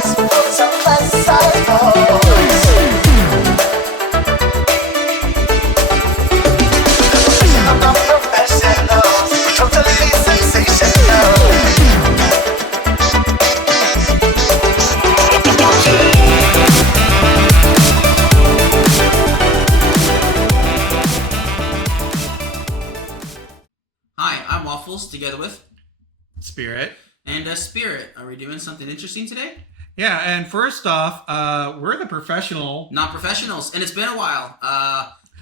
Hi, I'm Waffles, together with Spirit. And Spirit. Are we doing something interesting today? Yeah, and first off, we're the professional. Not professionals, and it's been a while.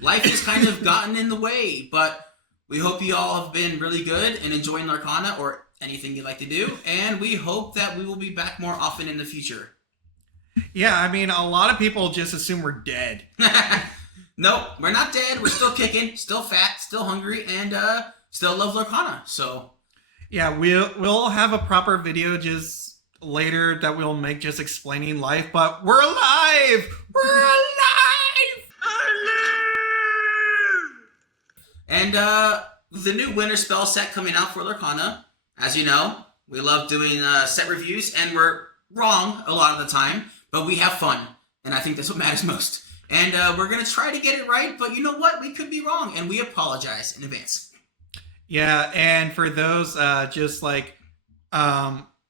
Life has kind of gotten in the way, but we hope you all have been really good and enjoying Lorcana or anything you like to do, and we hope that we will be back more often in the future. Yeah, I mean, a lot of people just assume we're dead. Nope, we're not dead. We're still kicking, still fat, still hungry, and still love Lorcana, so... Yeah, we'll have a proper video just later that we'll make just explaining life, but we're alive! We're alive! And the new Winterspell set coming out for Lorcana, as you know, we love doing set reviews, and we're wrong a lot of the time, but we have fun, and I think that's what matters most. And we're going to try to get it right, but you know what? We could be wrong, and we apologize in advance. Yeah, and for those just like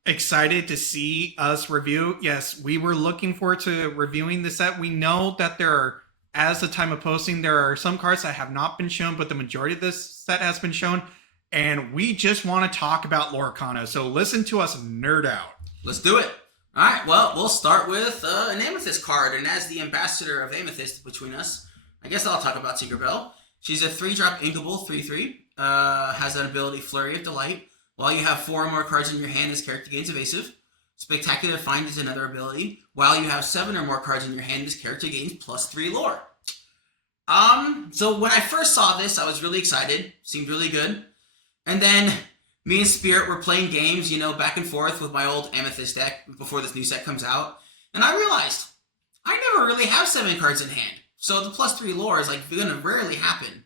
excited to see us review, yes, we were looking forward to reviewing the set. We know that there are, as the time of posting, there are some cards that have not been shown, but the majority of this set has been shown, and we just want to talk about Lorcana, so listen to us nerd out. Let's do it. All right, well, we'll start with an Amethyst card, and as the ambassador of Amethyst between us, I guess I'll talk about Tinkerbell. She's a 3-drop inkable 3/3. Has an ability Flurry of Delight. While you have 4 or more cards in your hand, this character gains evasive. Spectacular Find is another ability. While you have 7 or more cards in your hand, this character gains +3 lore. So when I first saw this, I was really excited. Seemed really good. And then me and Spirit were playing games, you know, back and forth with my old Amethyst deck before this new set comes out. And I realized I never really have 7 cards in hand. So the +3 lore is like gonna rarely happen.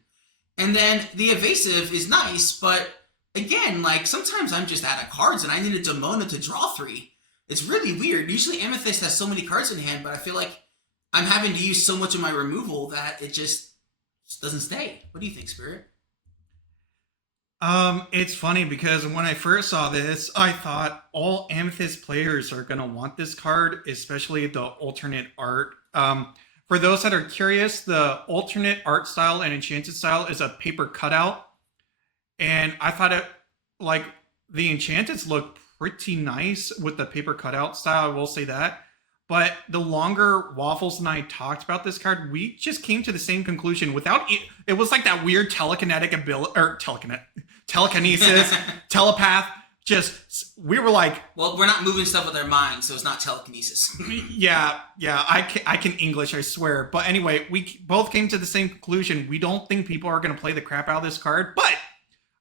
And then the evasive is nice, but again, like sometimes I'm just out of cards and I need a Demona to draw 3. It's really weird. Usually Amethyst has so many cards in hand, but I feel like I'm having to use so much of my removal that it just doesn't stay. What do you think, Spirit? It's funny because when I first saw this, I thought all Amethyst players are gonna want this card, especially the alternate art. For those that are curious, the alternate art style and enchanted style is a paper cutout. And I thought it, like, the enchanteds look pretty nice with the paper cutout style, I will say that. But the longer Waffles and I talked about this card, we just came to the same conclusion without it was like that weird telekinetic ability, or telekinesis, telepath. Just, we were like... Well, we're not moving stuff with our minds, so it's not telekinesis. yeah, I can English, I swear. But anyway, we both came to the same conclusion. We don't think people are going to play the crap out of this card. But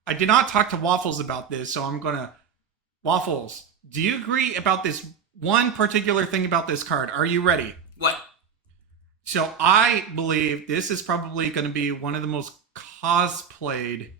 I did not talk to Waffles about this, so I'm going to... Waffles, do you agree about this one particular thing about this card? Are you ready? What? So I believe this is probably going to be one of the most cosplayed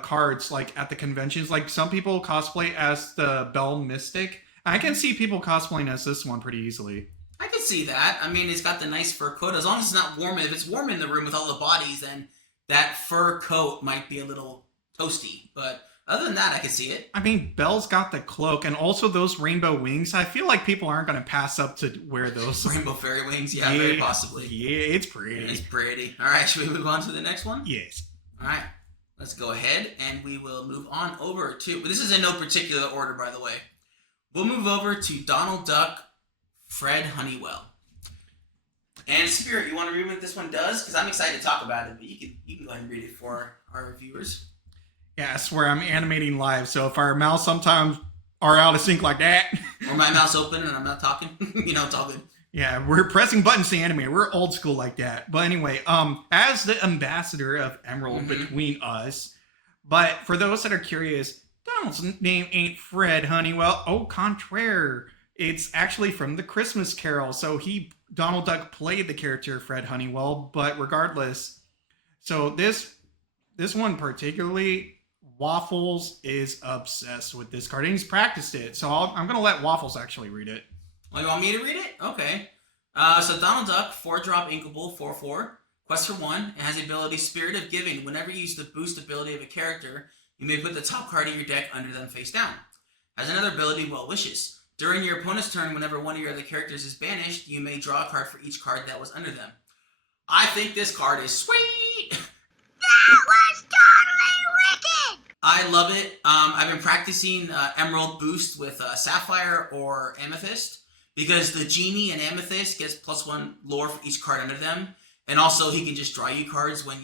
cards, like at the conventions. Like some people cosplay as the Bell Mystic. I can see people cosplaying as this one pretty easily. I can see that. I mean, it's got the nice fur coat. As long as it's not warm. If it's warm in the room with all the bodies, then that fur coat might be a little toasty. But other than that, I can see it. I mean, Belle's got the cloak and also those rainbow wings. I feel like people aren't going to pass up to wear those. Rainbow fairy wings? Yeah, very possibly. Yeah, it's pretty. It's pretty. All right, should we move on to the next one? Yes. All right. Let's go ahead and we will move on over to... This is in no particular order, by the way. We'll move over to Donald Duck, Fred Honeywell. And Spirit, you want to read what this one does? Because I'm excited to talk about it, but you can go ahead and read it for our viewers. Yeah, I swear I'm animating live, so if our mouths sometimes are out of sync like that... Or my mouth's open and I'm not talking, it's all good. Yeah, we're pressing buttons to animate. We're old school like that. But anyway, as the ambassador of Emerald between us, but for those that are curious, Donald's name ain't Fred Honeywell. Au contraire. It's actually from the Christmas Carol. So Donald Duck played the character Fred Honeywell, but regardless. So this one particularly, Waffles is obsessed with this card, and he's practiced it. So I'm going to let Waffles actually read it. Oh, you want me to read it? Okay. So Donald Duck, 4-drop inkable, 4/4. Quest for 1. It has the ability Spirit of Giving. Whenever you use the boost ability of a character, you may put the top card of your deck under them face down. Has another ability, Well Wishes. During your opponent's turn, whenever one of your other characters is banished, you may draw a card for each card that was under them. I think this card is sweet! That was totally wicked! I love it. I've been practicing Emerald Boost with Sapphire or Amethyst because the Genie and Amethyst gets +1 lore for each card under them, and also he can just draw you cards when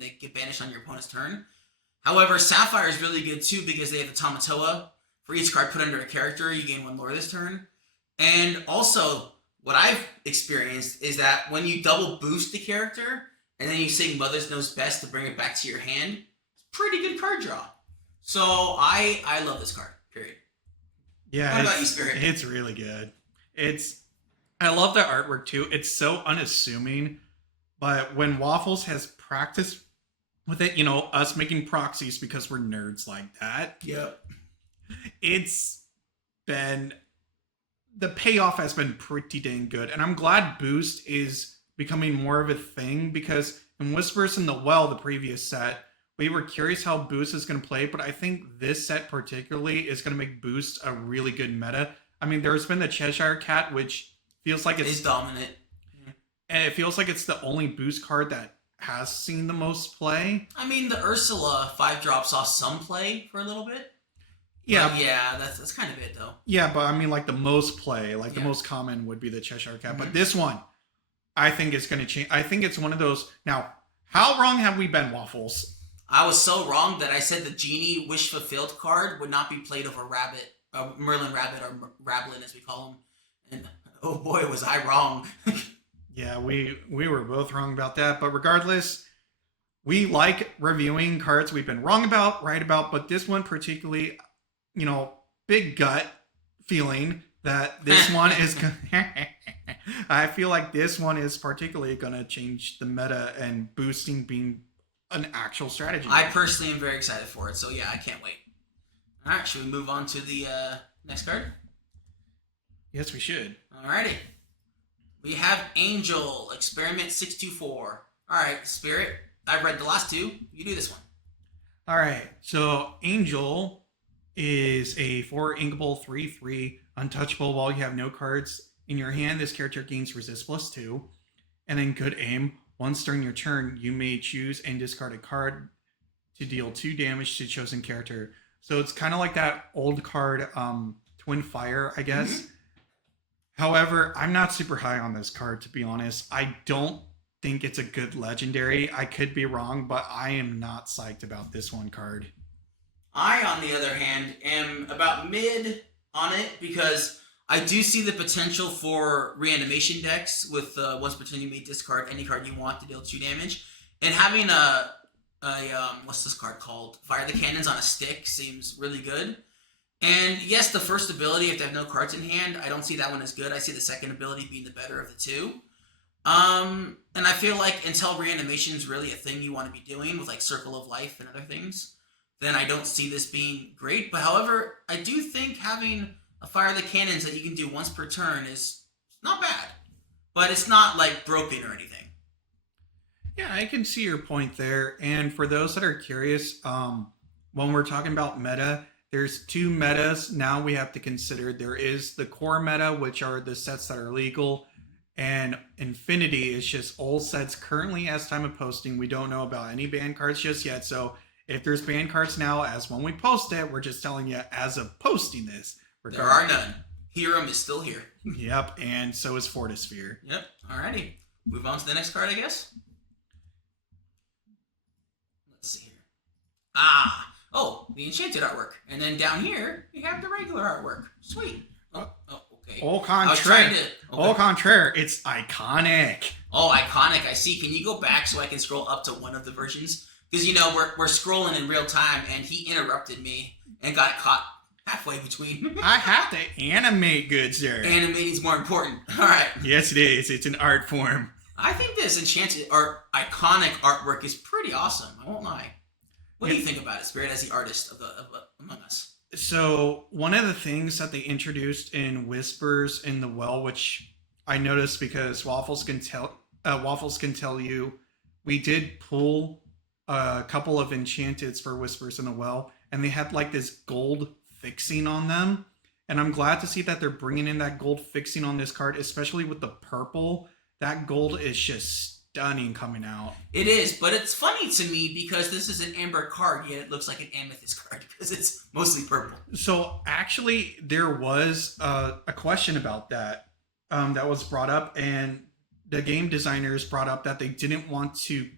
they get banished on your opponent's turn. However, Sapphire is really good too because they have the Tamatoa. For each card put under a character, you gain 1 lore this turn. And also, what I've experienced is that when you double boost the character and then you sing Mother's Knows Best to bring it back to your hand, it's a pretty good card draw. So I love this card, period. Yeah, What about you, Spirit? It's really good. I love the artwork too. It's so unassuming, but when Waffles has practiced with it, us making proxies because we're nerds like that. Yep. It's been, the payoff has been pretty dang good, and I'm glad boost is becoming more of a thing because in Whispers in the Well, the previous set, we were curious how boost is going to play, but I think this set particularly is going to make boost a really good meta. I mean, there's been the Cheshire Cat, which feels like it's dominant, and it feels like it's the only boost card that has seen the most play. I mean, the Ursula 5-drop saw some play for a little bit. Yeah, But yeah, that's kind of it though. yeah, but I mean, like the most play, like the most common would be the Cheshire Cat. But this one, I think it's going to change. I think it's one of those. Now, how wrong have we been, Waffles? I was so wrong that I said the Genie Wish Fulfilled card would not be played over Rabbit, Merlin Rabbit, or Rablin as we call him. And oh boy, was I wrong. Yeah, we were both wrong about that. But regardless, we like reviewing cards we've been wrong about, right about. But this one particularly, big gut feeling that this one is I feel like this one is particularly going to change the meta and boosting being an actual strategy. I personally am very excited for it, so yeah, I can't wait. All right, should we move on to the next card? Yes, we should. Alrighty. We have Angel, Experiment 624. Alright, Spirit, I've read the last two. You do this one. All right, so Angel is a 4 inkable 3/3 untouchable while you have no cards in your hand. This character gains resist +2, and then good aim. Once during your turn, you may choose and discard a card to deal 2 damage to chosen character. So it's kind of like that old card, Twin Fire, I guess. Mm-hmm. However, I'm not super high on this card, to be honest. I don't think it's a good legendary. I could be wrong, but I am not psyched about this one card. I, on the other hand, am about mid on it because I do see the potential for reanimation decks with once per turn you may discard any card you want to deal 2 damage. And having a what's this card called? Fire the Cannons on a stick seems really good. And yes, the first ability, if they have no cards in hand, I don't see that one as good. I see the second ability being the better of the two. And I feel like until reanimation is really a thing you want to be doing with like Circle of Life and other things, then I don't see this being great. But however, I do think having a Fire the Cannons that you can do once per turn is not bad. But it's not like broken or anything. Yeah, I can see your point there. And for those that are curious, when we're talking about meta, there's 2 metas now we have to consider. There is the core meta, which are the sets that are legal, and Infinity is just old sets currently as time of posting. We don't know about any banned cards just yet. So if there's banned cards now, as when we post it, we're just telling you as of posting this. There are none. Hiram is still here. Yep, and so is Fortisphere. Yep, alrighty. Move on to the next card, I guess. Let's see here. Oh, the enchanted artwork. And then down here, you have the regular artwork. Sweet. Oh, okay. Au contraire. Au contraire. It's iconic. Oh, iconic. I see. Can you go back so I can scroll up to one of the versions? Because, we're scrolling in real time, and he interrupted me and got caught halfway between. I have to animate, good sir. Animating's more important. All right. Yes, it is. It's an art form. I think this enchanted iconic artwork is pretty awesome. I won't lie. What do you think about it, Spirit, as the artist among us? So one of the things that they introduced in Whispers in the Well, which I noticed because Waffles can tell you, we did pull a couple of enchanteds for Whispers in the Well, and they had like this gold fixing on them. And I'm glad to see that they're bringing in that gold fixing on this card, especially with the purple. That gold is just stunning coming out. It is, but it's funny to me because this is an amber card, yet it looks like an amethyst card because it's mostly purple. So actually, there was a question about that that was brought up, and the game designers brought up that they didn't want to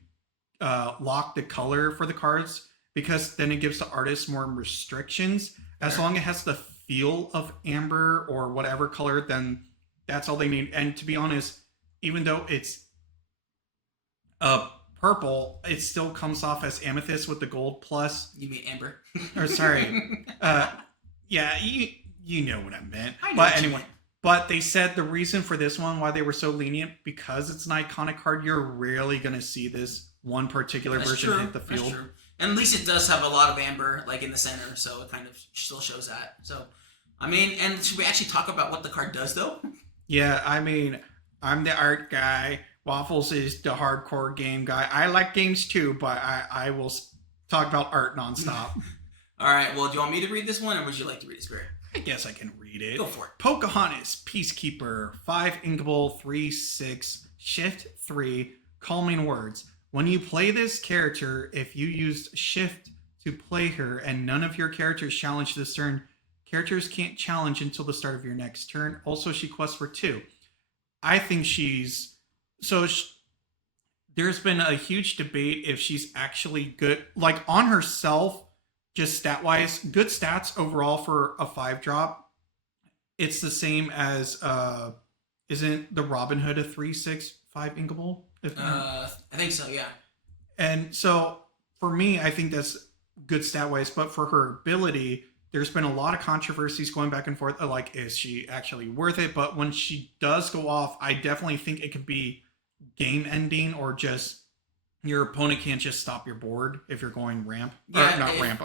lock the color for the cards because then it gives the artist more restrictions. As long as it has the feel of amber or whatever color, then that's all they need. And to be honest, even though it's purple, it still comes off as amethyst with the gold plus. You mean amber? Or sorry, yeah, you know what I meant. I know but what you anyway, meant. but they said the reason for this one, why they were so lenient, because it's an iconic card. You're rarely gonna see this one particular That's version true. hit the field. That's true. And at least it does have a lot of amber, like in the center, so it kind of still shows that. So, I mean, and should we actually talk about what the card does, though? Yeah, I mean, I'm the art guy. Waffles is the hardcore game guy. I like games too, but I will talk about art nonstop. All right. Well, do you want me to read this one, or would you like to read it, Spirit? I guess I can read it. Go for it. Pocahontas, Peacekeeper, 5 inkable, 3/6, shift 3, calming words. When you play this character, if you used shift to play her and none of your characters challenge this turn, characters can't challenge until the start of your next turn. Also, she quests for 2. I think there's been a huge debate if she's actually good, like on herself, just stat wise, good stats overall for a 5-drop. It's the same as isn't the Robin Hood a 3/6 5 inkable? I think so. Yeah. And so for me, I think that's good stat wise, but for her ability, there's been a lot of controversies going back and forth. Like, is she actually worth it? But when she does go off, I definitely think it could be game ending, or just your opponent can't just stop your board if you're going ramp. Yeah, Or not ramp,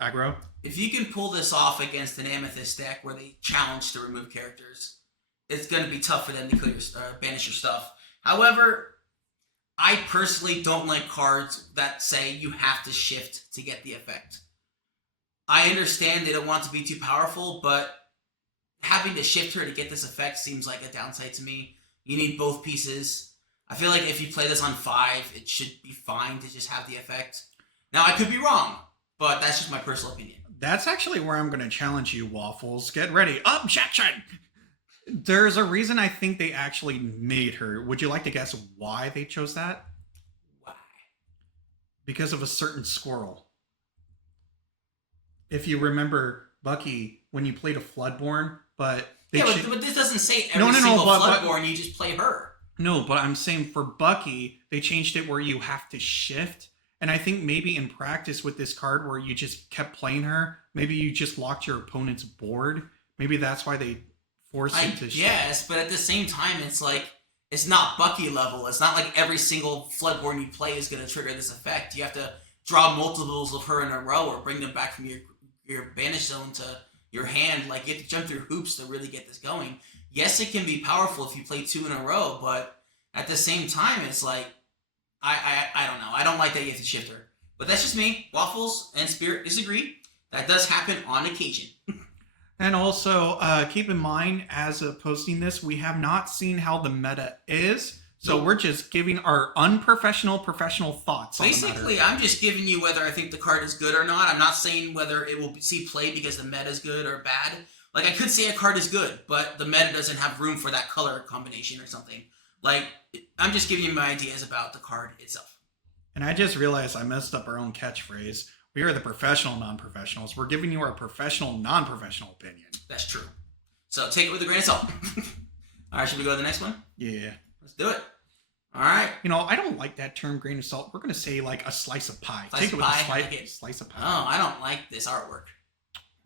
aggro. If you can pull this off against an amethyst deck where they challenge to remove characters, it's going to be tough for them to banish your stuff. However, I personally don't like cards that say you have to shift to get the effect. I understand they don't want to be too powerful, but having to shift her to get this effect seems like a downside to me. You need both pieces. I feel like if you play this on 5, it should be fine to just have the effect. Now, I could be wrong, but that's just my personal opinion. That's actually where I'm going to challenge you, Waffles. Get ready. Objection! There's a reason I think they actually made her. Would you like to guess why they chose that? Why? Because of a certain squirrel. If you remember Bucky, when you played a Floodborn, but but this doesn't say every single Floodborn, you just play her. No, but I'm saying for Bucky, they changed it where you have to shift. And I think maybe in practice with this card where you just kept playing her, maybe you just locked your opponent's board. Maybe that's why they forced you to shift. Yes, but at the same time, it's like, it's not Bucky level. It's not like every single Floodborn you play is going to trigger this effect. You have to draw multiples of her in a row or bring them back from your banish zone to your hand. Like, you have to jump through hoops to really get this going. Yes, it can be powerful if you play 2 in a row, but at the same time, it's like, I don't know. I don't like that you have to shift her. But that's just me. Waffles and Spirit disagree. That does happen on occasion. And also, keep in mind, as of posting this, we have not seen how the meta is. So we're just giving our professional thoughts on the Basically, matter. I'm just giving you whether I think the card is good or not. I'm not saying whether it will see play because the meta is good or bad. Like, I could say a card is good, but the meta doesn't have room for that color combination or something. Like, I'm just giving you my ideas about the card itself. And I just realized I messed up our own catchphrase. We are the professional non-professionals. We're giving you our professional non-professional opinion. That's true. So take it with a grain of salt. All right, should we go to the next one? Yeah. Let's do it. All right. You know, I don't like that term, grain of salt. We're going to say like a slice of pie. Slice Take of it with pie? a slice, Like it. slice of pie. Oh, I don't like this artwork.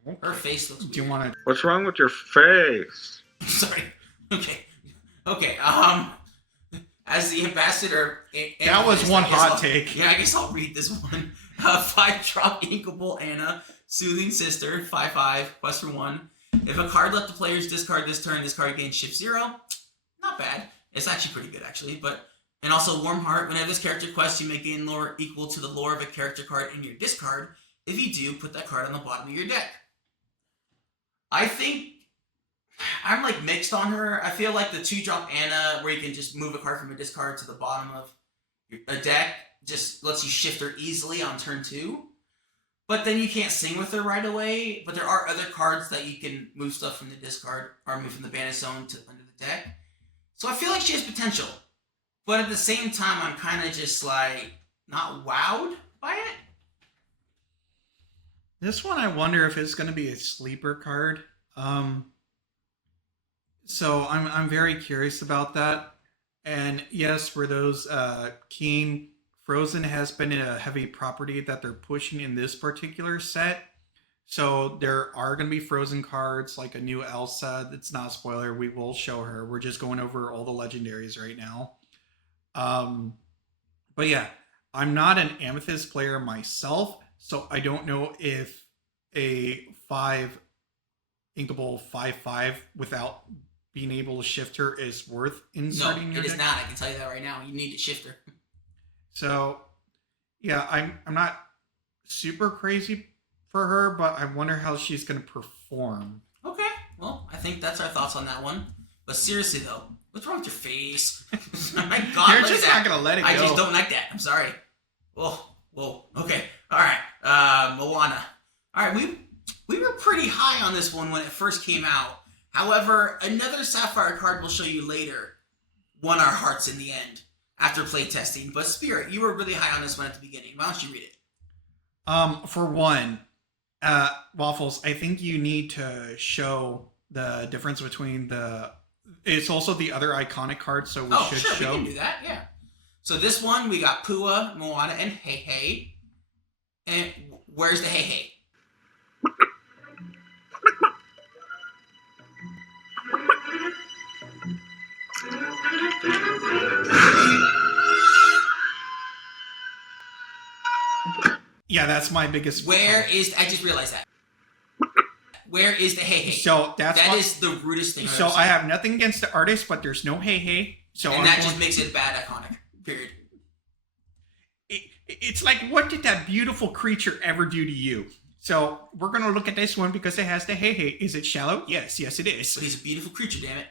Okay. Her face looks weird. Do you want to... What's wrong with your face? Sorry. Okay. As the ambassador... That was one hot take. Yeah, I guess I'll read this one. 5-drop Inkable Anna, Soothing Sister, 5/5, quest for 1. If a card left the player's discard this turn, this card gains shift 0. Not bad. It's actually pretty good, actually. And also Warm Heart. Whenever this character quests, you may gain lore equal to the lore of a character card in your discard. If you do, put that card on the bottom of your deck. I think I'm like mixed on her. I feel like the 2-drop Anna, where you can just move a card from a discard to the bottom of a deck, just lets you shift her easily on turn 2. But then you can't sing with her right away. But there are other cards that you can move stuff from the discard or move from the banish zone to under the deck. So I feel like she has potential. But at the same time, I'm kind of just like not wowed by it. This one, I wonder if it's going to be a sleeper card. So I'm very curious about that. And yes, for those keen, Frozen has been a heavy property that they're pushing in this particular set. So there are going to be Frozen cards like a new Elsa. It's not a spoiler. We will show her. We're just going over all the legendaries right now. But yeah, I'm not an Amethyst player myself, so I don't know if a 5 inkable 5/5 without being able to shift her is worth inserting. No, it is not. I can tell you that right now. You need to shift her. So yeah, I'm not super crazy for her, but I wonder how she's going to perform. Okay, well, I think that's our thoughts on that one. But seriously though, what's wrong with your face? My God, You're just not gonna let it go. I just don't like that. I'm sorry. Whoa. Okay. All right. Moana. All right. We were pretty high on this one when it first came out. However, another Sapphire card we'll show you later won our hearts in the end after playtesting. But Spirit, you were really high on this one at the beginning. Why don't you read it? For one, Waffles, I think you need to show the difference between it's also the other iconic card, so we should show. We can do that, yeah. So this one, we got Pua, Moana, and Hey Hey. And where's the Hey Hey? Yeah, that's my biggest. I just realized that. Where is the Hey Hey? So that is the rudest thing. So I have nothing against the artist, but there's no Hey Hey. So and that just makes it bad iconic. Period. It's like, what did that beautiful creature ever do to you? So we're gonna look at this one because it has the Hey Hey. Is it shallow? Yes, it is. But he's a beautiful creature, damn it.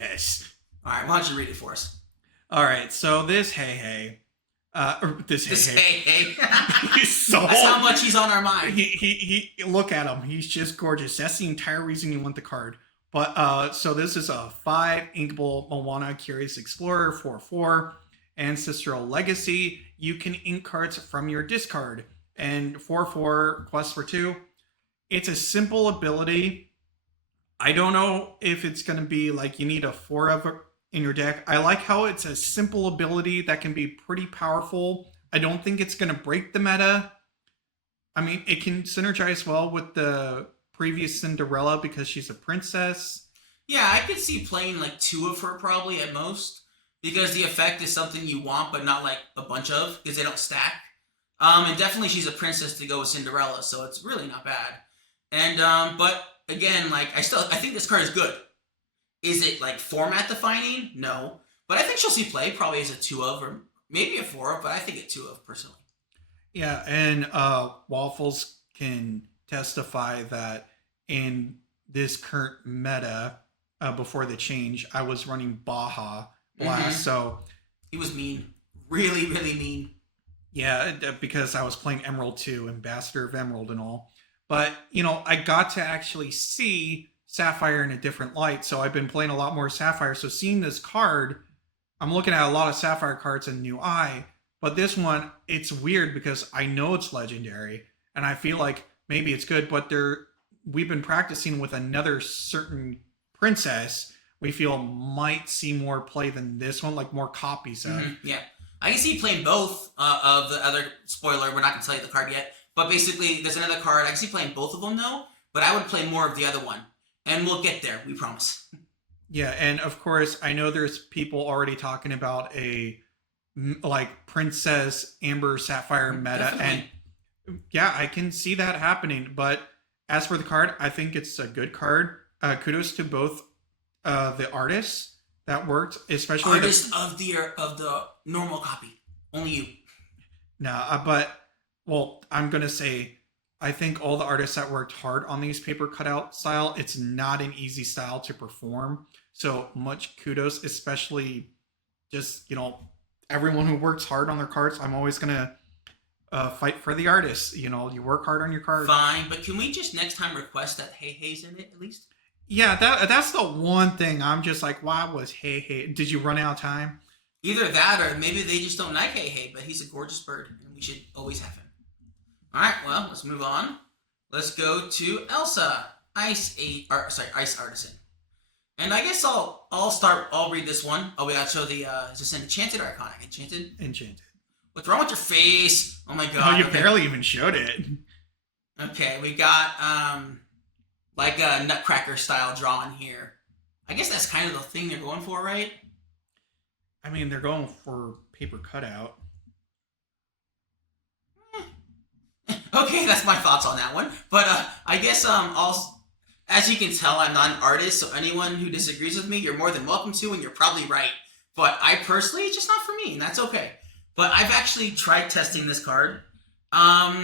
Yes. All right, why don't you read it for us? All right, so this Hey Hey. This Hey Hey. So that's how much he's on our mind. He look at him. He's just gorgeous. That's the entire reason you want the card. But so this is a 5 inkable Moana Curious Explorer 4/4 Ancestral Legacy. You can ink cards from your discard. And 4/4 quest for 2. It's a simple ability. I don't know if it's going to be like you need a 4 of it in your deck. I like how it's a simple ability that can be pretty powerful. I don't think it's going to break the meta. I mean, it can synergize well with the previous Cinderella because she's a princess. Yeah, I could see playing like 2 of her probably at most because the effect is something you want but not like a bunch of because they don't stack. And definitely she's a princess to go with Cinderella, so it's really not bad. And but again, like I think this card is good. Is it like format defining? No. But I think she'll see play probably as a 2 of or maybe a 4 of, but I think a 2 of personally. Yeah, and Waffles can testify that in this current meta, before the change, I was running Baja Blast, so he was mean. Really, really mean. Yeah, because I was playing Emerald 2, Ambassador of Emerald and all. But, I got to actually see Sapphire in a different light, so I've been playing a lot more Sapphire. So seeing this card, I'm looking at a lot of Sapphire cards in New Eye, but this one, it's weird because I know it's legendary, and I feel like maybe it's good, but we've been practicing with another certain princess we feel might see more play than this one, like more copies of. Yeah. I can see playing both of the other, spoiler, we're not going to tell you the card yet, but basically there's another card. I can see playing both of them though, but I would play more of the other one. And we'll get there, we promise. Yeah, and of course, I know there's people already talking about a like Princess Amber Sapphire meta, Definitely. and yeah, I can see that happening. But as for the card, I think it's a good card. Kudos to both the artists that worked, especially Artist of the normal copy. Only you. but well, I'm gonna say I think all the artists that worked hard on these paper cutout style. It's not an easy style to perform. So much kudos, especially just everyone who works hard on their cards. I'm always gonna fight for the artists. You work hard on your card. Fine, but can we just next time request that Hey Hey's in it at least? Yeah, that's the one thing I'm just like, why was Hey? Did you run out of time? Either that or maybe they just don't like Hey Hey, but he's a gorgeous bird and we should always have him. Alright, well, let's move on. Let's go to Elsa, Ice Artisan. And I guess I'll read this one. Oh, we gotta show the is this an enchanted or iconic? Enchanted? Enchanted. What's wrong with your face? Oh my god. Oh, you okay. barely even showed it. Okay, we got like a nutcracker style drawing here. I guess that's kind of the thing they're going for, right? I mean, they're going for paper cutout. Okay, that's my thoughts on that one. But I guess as you can tell, I'm not an artist, so anyone who disagrees with me, you're more than welcome to, and you're probably right. But I personally, it's just not for me, and that's okay. But I've actually tried testing this card. So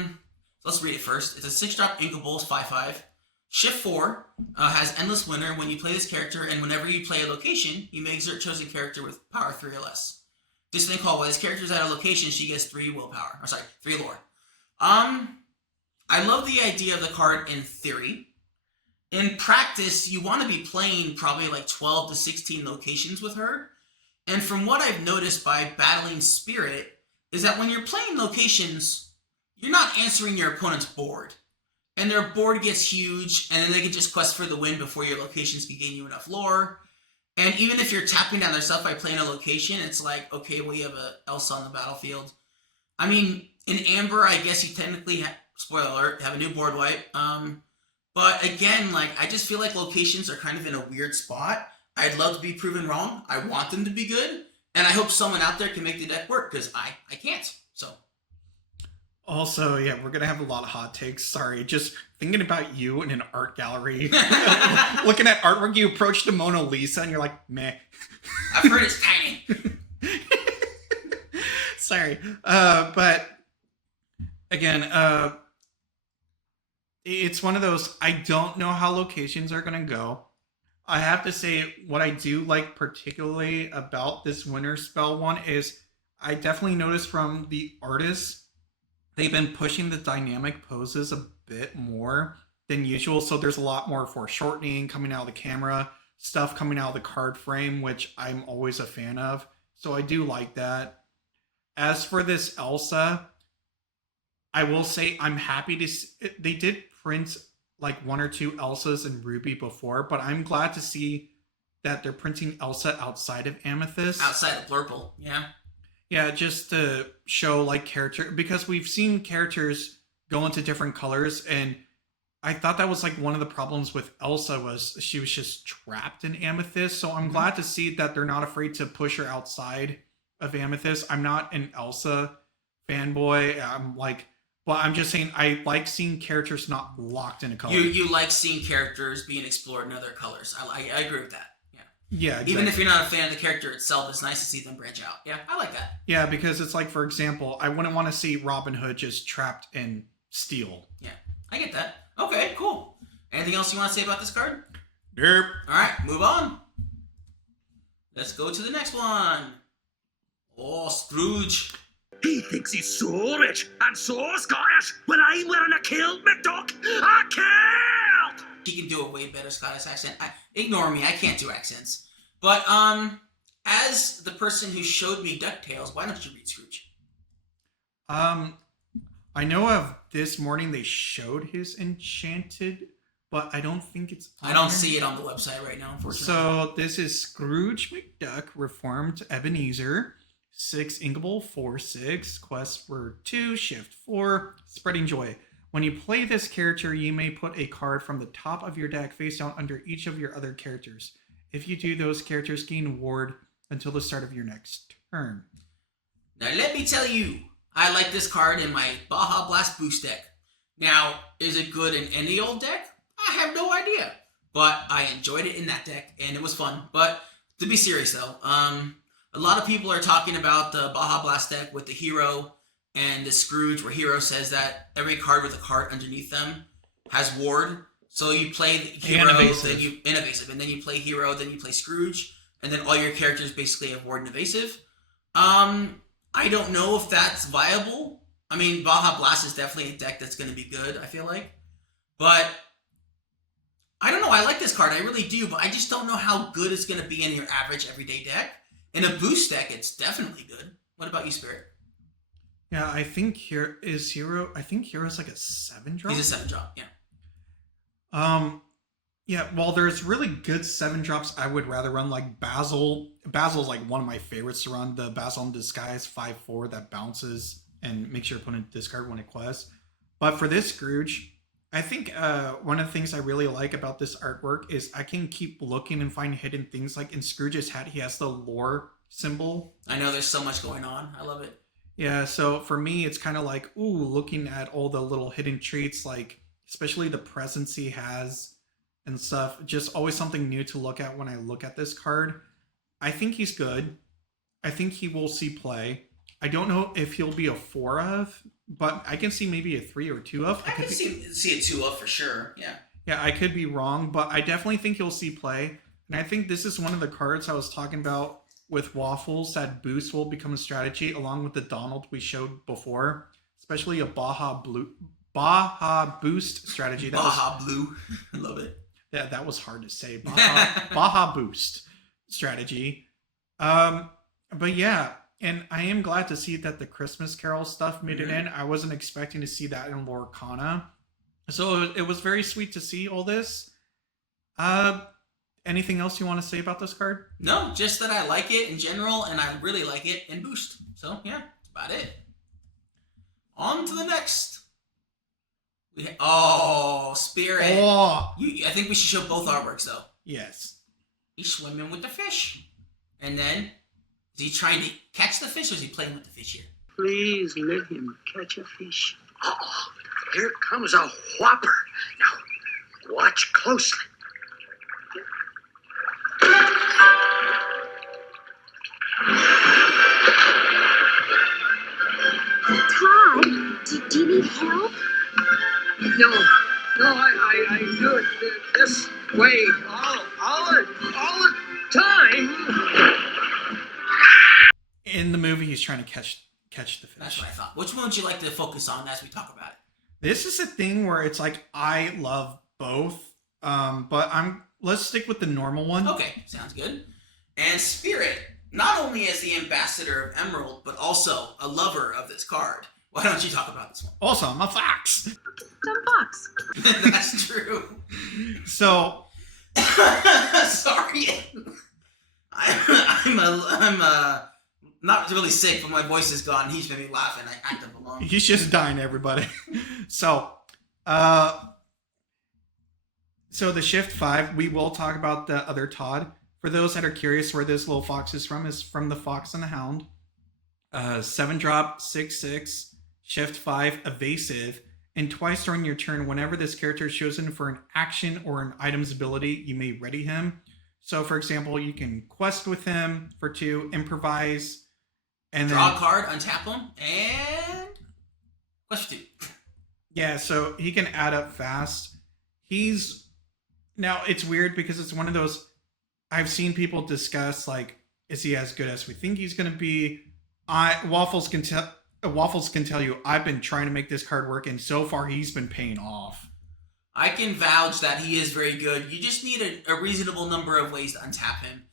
let's read it first. It's a 6-drop Inkable 5/5. Shift 4 has Endless Winter. When you play this character, and whenever you play a location, you may exert chosen character with power 3 or less. This thing called, when this character is at a location, she gets 3 willpower. 3 lore. I love the idea of the card in theory. In practice, you want to be playing probably like 12 to 16 locations with her. And from what I've noticed by battling Spirit, is that when you're playing locations, you're not answering your opponent's board. And their board gets huge, and then they can just quest for the win before your locations can gain you enough lore. And even if you're tapping down their stuff by playing a location, it's like, okay, well, you have a Elsa on the battlefield. I mean, in Amber, I guess you technically, spoiler alert, have a new board wipe. But again, like, I just feel like locations are kind of in a weird spot. I'd love to be proven wrong. I want them to be good. And I hope someone out there can make the deck work, because I can't. So. Also, yeah, we're going to have a lot of hot takes. Sorry, just thinking about you in an art gallery. Looking at artwork, you approach the Mona Lisa and you're like, meh. I've heard it's tiny. Sorry. But again, it's one of those, I don't know how locations are going to go. I have to say, what I do like particularly about this Winterspell one is I definitely noticed from the artists, they've been pushing the dynamic poses a bit more than usual. So there's a lot more foreshortening coming out of the camera, stuff coming out of the card frame, which I'm always a fan of. So I do like that. As for this Elsa, I will say I'm happy to see, they did print like 1 or 2 Elsas and Ruby before, but I'm glad to see that they're printing Elsa outside of Amethyst. Outside of Blurple, yeah. Yeah, just to show like character, because we've seen characters go into different colors, and I thought that was like one of the problems with Elsa was she was just trapped in Amethyst. So I'm glad to see that they're not afraid to push her outside of Amethyst. I'm not an Elsa fanboy. But I'm just saying I like seeing characters not locked in a color. You like seeing characters being explored in other colors. I agree with that. Yeah, exactly. Even if you're not a fan of the character itself, it's nice to see them branch out. Yeah, I like that. Yeah, because it's like, for example, I wouldn't want to see Robin Hood just trapped in steel. Yeah, I get that. Okay, cool. Anything else you want to say about this card? Nope. All right, move on. Let's go to the next one. Oh, Scrooge. He thinks he's so rich and so Scottish. Well, I'm wearing a kilt, McDuck. A kilt! He can do a way better Scottish accent. Ignore me, I can't do accents. But as the person who showed me DuckTales, why don't you read Scrooge? I know of this morning they showed his Enchanted, but I don't think it's I don't see it on the website right now, unfortunately. So this is Scrooge McDuck, Reformed Ebenezer, 6 Inkable, 4/6, quest for 2, shift 4, spreading joy. When you play this character, you may put a card from the top of your deck face down under each of your other characters. If you do, those characters gain ward until the start of your next turn. Now, let me tell you, I like this card in my Baja Blast boost deck. Now, is it good in any old deck? I have no idea. But I enjoyed it in that deck, and it was fun. But to be serious, though, a lot of people are talking about the Baja Blast deck with the Hero and the Scrooge, where Hero says that every card with a card underneath them has Ward. So you play Hero, then you Invasive, and then you play Hero, then you play Scrooge, and then all your characters basically have Ward and Evasive. I don't know if that's viable. I mean, Baja Blast is definitely a deck that's going to be good, I feel like. But I don't know. I like this card. I really do. But I just don't know how good it's going to be in your average everyday deck. In a boost deck, it's definitely good. What about you, Spirit? Yeah, I think Hero. I think Hero's like a 7-drop. He's a 7-drop, yeah. Yeah, while there's really good 7-drops, I would rather run like Basil. Basil's like one of my favorites to run. The Basil in Disguise 5/4 that bounces and makes your opponent discard when it quests. But for this Scrooge, I think one of the things I really like about this artwork is I can keep looking and find hidden things. Like in Scrooge's hat, he has the lore symbol. I know there's so much going on. I love it. Yeah, so for me, it's kind of like, ooh, looking at all the little hidden traits, like especially the presence he has and stuff. Just always something new to look at when I look at this card. I think he's good. I think he will see play. I don't know if he'll be a 4 of, but I can see maybe a 3 or 2 of. I can see a 2 of for sure. Yeah. Yeah, I could be wrong, but I definitely think he'll see play. And I think this is one of the cards I was talking about with Waffles that boost will become a strategy along with the Donald we showed before, especially a Baja Boost strategy. Blue. I love it. Yeah, that was hard to say. Baja Boost strategy. But yeah, and I am glad to see that the Christmas Carol stuff made it in. I wasn't expecting to see that in Lorcana. So it was very sweet to see all this. Anything else you want to say about this card? No, just that I like it in general, and I really like it in boost. So yeah, that's about it. On to the next. Spirit. Oh, I think we should show both artworks though. yes. He's swimming with the fish, and then is he trying to catch the fish, or is he playing with the fish here? Please let him catch a fish. Oh, here comes a whopper. Now, watch closely. Todd, do you need help? No, I do it this way all the time. In the movie, he's trying to catch the fish. That's what I thought. Which one would you like to focus on as we talk about it? This is a thing where it's like I love both, but let's stick with the normal one. Okay, sounds good. And Spirit, not only as the ambassador of Emerald, but also a lover of this card. Why don't you talk about this one? Also, I'm a fox. Dumb box. That's true. So, sorry. I'm not really sick, but my voice is gone. He's made me laugh, and I acted alone. he's just dying, everybody. So the Shift 5, we will talk about the other Todd. For those that are curious where this little fox is from the Fox and the Hound. 7-drop, 6/6, Shift 5, evasive, and twice during your turn, whenever this character is chosen for an action or an item's ability, you may ready him. So, for example, you can quest with him for 2, improvise, and draw then a card, untap him, and quest for 2. Yeah, so he can add up fast. Now it's weird because it's one of those I've seen people discuss, like, is he as good as we think he's going to be? Waffles can tell you I've been trying to make this card work, and so far he's been paying off. I can vouch that he is very good. You just need a reasonable number of ways to untap him.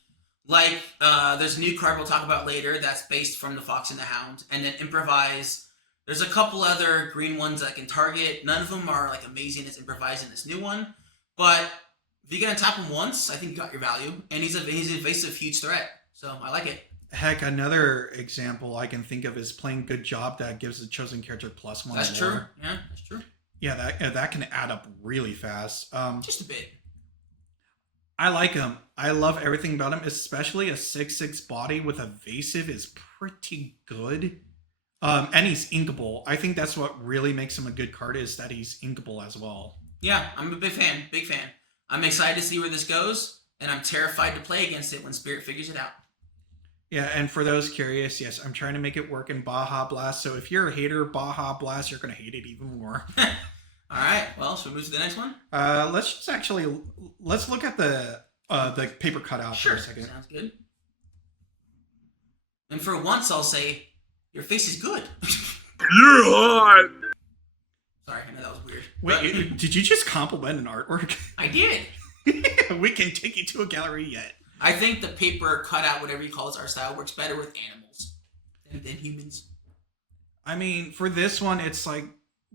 Like, there's a new card we'll talk about later that's based from the Fox and the Hound, and then improvise. There's a couple other green ones that can target. None of them are like amazing as improvise in this new one, but if you can untap him once, I think you got your value, and he's an evasive, huge threat. So I like it. Heck, another example I can think of is playing Good Job that gives the chosen character +1. That's true. Yeah, that's true. Yeah, that can add up really fast. Just a bit. I like him. I love everything about him, especially a 6/6 body with evasive is pretty good. And he's inkable. I think that's what really makes him a good card is that he's inkable as well. Yeah, I'm a big fan. Big fan. I'm excited to see where this goes, and I'm terrified to play against it when Spirit figures it out. Yeah, and for those curious, yes, I'm trying to make it work in Baja Blast. So if you're a hater of Baja Blast, you're going to hate it even more. All right. Well, should we move to the next one? Let's look at the paper cutout for a second. Sounds good. And for once, I'll say, your face is good. You're hot. Sorry, I know that was weird. Wait, did you just compliment an artwork? I did. We can take you to a gallery yet. I think the paper cutout, whatever you call it, art style, works better with animals than humans. I mean, for this one, it's like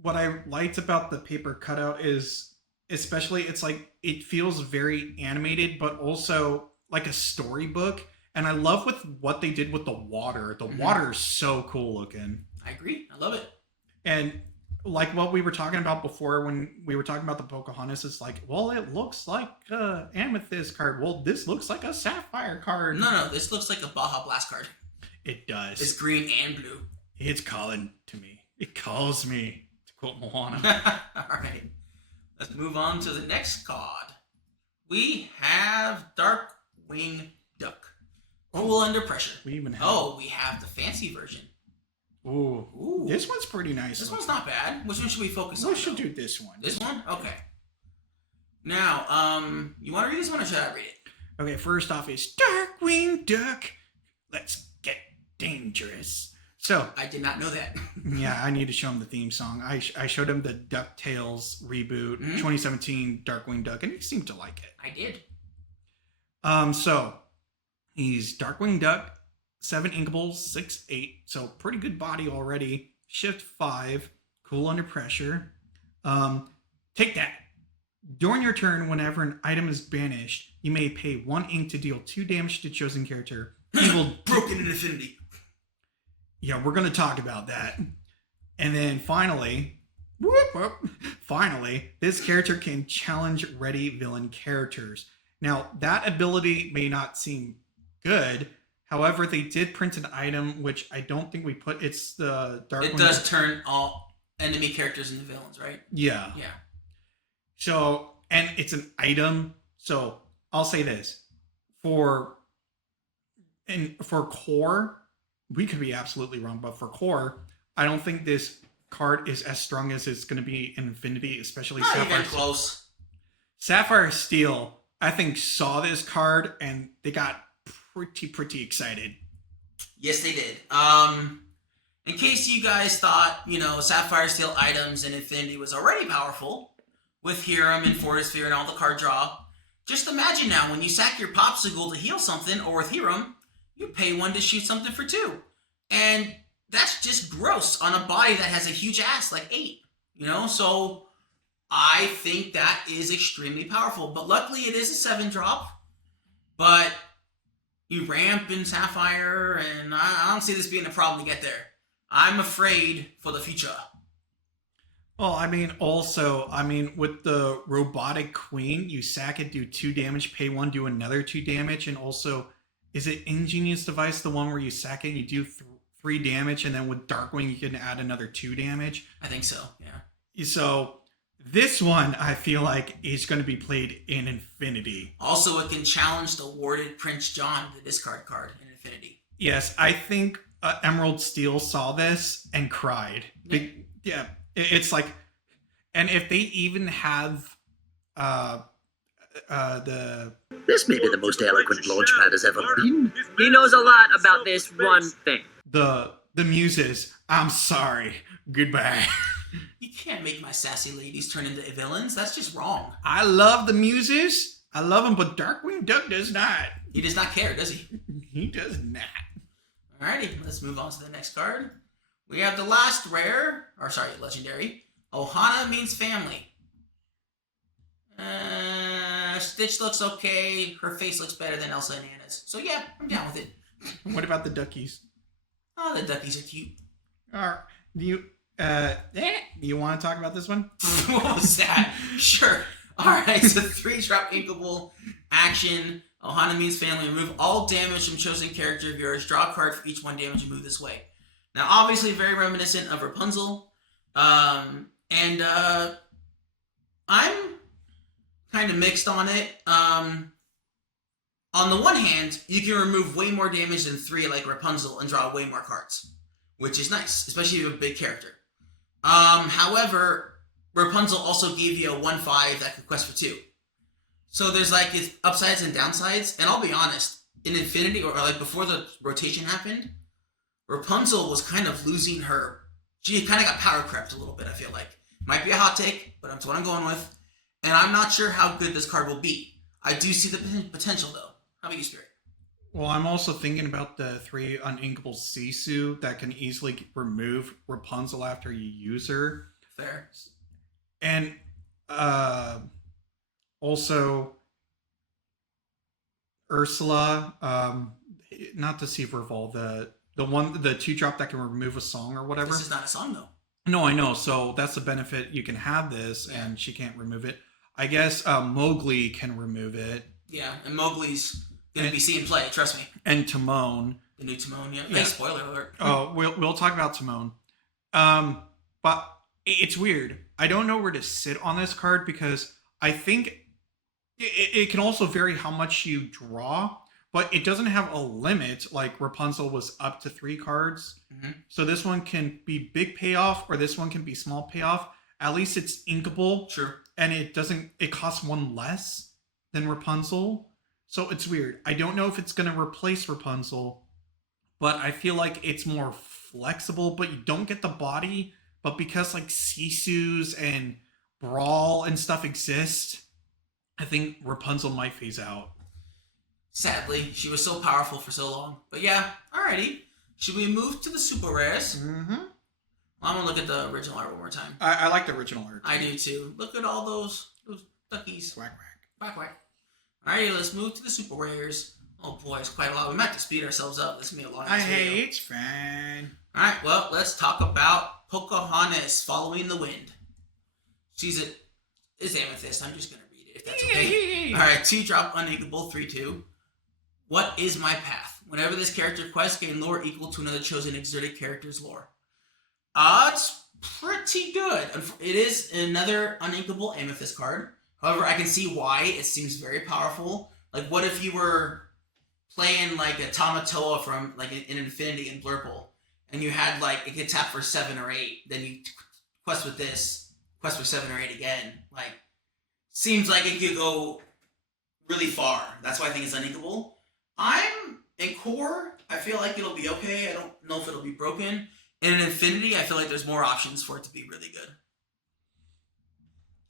what I liked about the paper cutout is especially it's like it feels very animated, but also like a storybook. And I love with what they did with the water. The water is so cool looking. I agree. I love it. And like what we were talking about before when we were talking about the Pocahontas, it's like, well, it looks like a amethyst card. Well, this looks like a sapphire card. No, this looks like a Baja Blast card. It does. It's green and blue. It's calling to me. It calls me, to quote Moana. All right. Let's move on to the next card. We have Darkwing Duck. Cool under pressure. We even have... Oh, we have the fancy version. Ooh. This one's pretty nice. This one's not bad. Which one should we focus on? We should do this one. This one? Okay. Now, you want to read this one or should I read it? Okay, first off is Darkwing Duck. Let's get dangerous. So I did not know that. Yeah, I need to show him the theme song. I showed him the DuckTales reboot, 2017 Darkwing Duck, and he seemed to like it. I did. So he's Darkwing Duck, 7 inkables, 6/8, so pretty good body already. Shift 5, cool under pressure. Take that. During your turn, whenever an item is banished, you may pay 1 ink to deal 2 damage to chosen character. Evil Broken in Infinity. Yeah, we're going to talk about that. And then finally, this character can challenge ready villain characters. Now, that ability may not seem good. However, they did print an item, which I don't think we put. It's the Darkwing. It does turn all enemy characters into villains, right? Yeah. Yeah. So, and it's an item. So, I'll say this. For core, we could be absolutely wrong, but for core, I don't think this card is as strong as it's going to be in Infinity, especially Not Sapphire. even close. Sapphire Steel, I think, saw this card and they got pretty excited. Yes, they did. In case you guys thought, Sapphire Steel items in Infinity was already powerful with Hiram and Fortisphere and all the card draw, just imagine now when you sack your Popsicle to heal something, or with Hiram, you pay 1 to shoot something for 2. And that's just gross on a body that has a huge ass, like 8. So I think that is extremely powerful. But luckily it is a 7-drop. But you ramp in Sapphire, and I don't see this being a problem to get there. I'm afraid for the future. Well, with the Robotic Queen, you sack it, do 2 damage, pay 1, do another 2 damage, and also, is it Ingenious Device, the one where you sack it, you do 3 damage, and then with Darkwing, you can add another 2 damage? I think so, yeah. So, this one, I feel like, is going to be played in Infinity. Also, it can challenge the warded Prince John to discard card in Infinity. Yes, I think Emerald Steel saw this and cried. Yeah. It's like, and if they even have This may be the most eloquent Launchpad has ever been. He knows a lot about this one thing. the muses, I'm sorry, goodbye. You can't make my sassy ladies turn into villains. That's just wrong. I love the muses. I love them, but Darkwing Duck does not. He does not care, does he? He does not. Alrighty, let's move on to the next card. We have the last legendary. Ohana means family. Stitch looks okay. Her face looks better than Elsa and Anna's. So yeah, I'm down with it. What about the duckies? Oh, the duckies are cute. Do you want to talk about this one? What was that? Sure. Alright, so 3-drop inkable action. Ohana means family. Remove all damage from chosen character of yours. Draw a card for each 1 damage and move this way. Now, obviously, very reminiscent of Rapunzel. I'm kind of mixed on it. On the one hand, you can remove way more damage than 3 like Rapunzel and draw way more cards, which is nice, especially if you have a big character. However, Rapunzel also gave you a 1/5 that could quest for 2. So there's like its upsides and downsides, and I'll be honest, in Infinity, or like before the rotation happened, Rapunzel was kind of losing her. She kind of got power crept a little bit, I feel like. Might be a hot take, but that's what I'm going with. And I'm not sure how good this card will be. I do see the potential, though. How about you, Spirit? Well, I'm also thinking about the 3 uninkable Sisu that can easily remove Rapunzel after you use her. Fair. And also Ursula, not the Sea Revolve, the 2-drop that can remove a song or whatever. This is not a song, though. No, I know. So that's the benefit. You can have this, and she can't remove it. I guess Mowgli can remove it. Yeah, and Mowgli's gonna be seeing play. Trust me. And Timon. The new Timon. Yeah. Yeah. Hey, spoiler alert. Oh, we'll talk about Timon. But it's weird. I don't know where to sit on this card because I think it can also vary how much you draw, but it doesn't have a limit like Rapunzel was up to 3 cards. Mm-hmm. So this one can be big payoff or this one can be small payoff. At least it's inkable. Sure. And it costs 1 less than Rapunzel. So it's weird. I don't know if it's going to replace Rapunzel, but I feel like it's more flexible, but you don't get the body. But because like Sisu's and Brawl and stuff exist, I think Rapunzel might phase out. Sadly, she was so powerful for so long. But yeah, alrighty. Should we move to the super rares? Mm-hmm. I'm gonna look at the original art one more time. I like the original art. I do too. Look at all those duckies. Whack whack. Whack whack. Alrighty, let's move to the super rares. Oh boy, it's quite a lot. We might have to speed ourselves up. This is gonna be a long video. It's fine. Alright, well, let's talk about Pocahontas following the wind. She's is Amethyst. I'm just gonna read it if that's okay. Alright, 2-drop uninkable 3/2. What is my path? Whenever this character quests, gain lore equal to another chosen exerted character's lore. It's pretty good. It is another uninkable Amethyst card. However, I can see why it seems very powerful. Like, what if you were playing like a Tamatoa from like in Infinity and Blurple, and you had like it could tap for 7 or 8, then you quest with this, quest for 7 or 8 again. Like, seems like it could go really far. That's why I think it's uninkable. I'm in core. I feel like it'll be okay. I don't know if it'll be broken. And in Infinity, I feel like there's more options for it to be really good.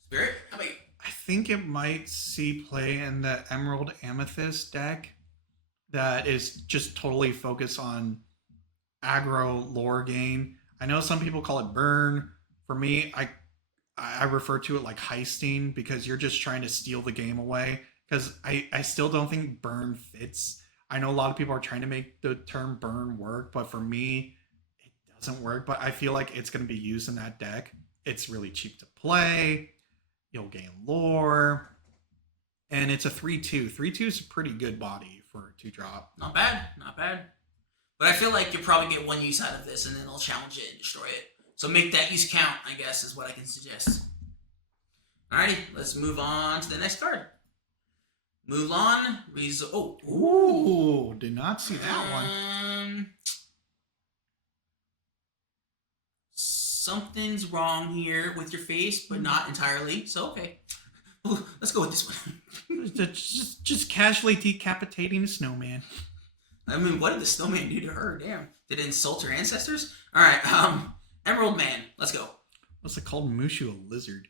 Spirit, how about you? I think it might see play in the Emerald Amethyst deck that is just totally focused on aggro lore gain. I know some people call it burn. For me, I refer to it like heisting because you're just trying to steal the game away. Because I still don't think burn fits. I know a lot of people are trying to make the term burn work, but for me, it doesn't work. But I feel like it's going to be used in that deck. It's really cheap to play. You'll gain lore. And it's a 3/2. 3/2 is a pretty good body for a 2-drop. Not bad, not bad. But I feel like you'll probably get 1 use out of this, and then they'll challenge it and destroy it. So make that use count, I guess, is what I can suggest. Alrighty, let's move on to the next card. Mulan, Ooh, did not see that one. Something's wrong here with your face, but not entirely. So, okay. Ooh, let's go with this one. just casually decapitating a snowman. I mean, what did the snowman do to her? Damn. Did it insult her ancestors? Alright, Emerald Man, let's go. What's it called? Mushu, a lizard.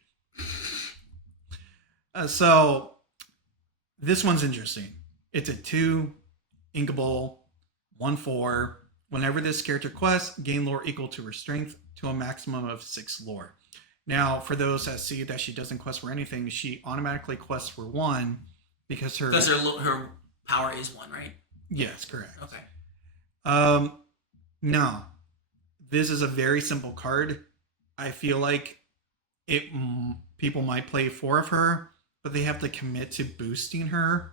So, this one's interesting. It's a 2, inkable, 1/4. Whenever this character quests, gain lore equal to her strength to a maximum of 6 lore. Now, for those that see that she doesn't quest for anything, she automatically quests for 1 because her power is 1, right? Yes, correct. Okay. No, this is a very simple card. I feel like people might play 4 of her, but they have to commit to boosting her.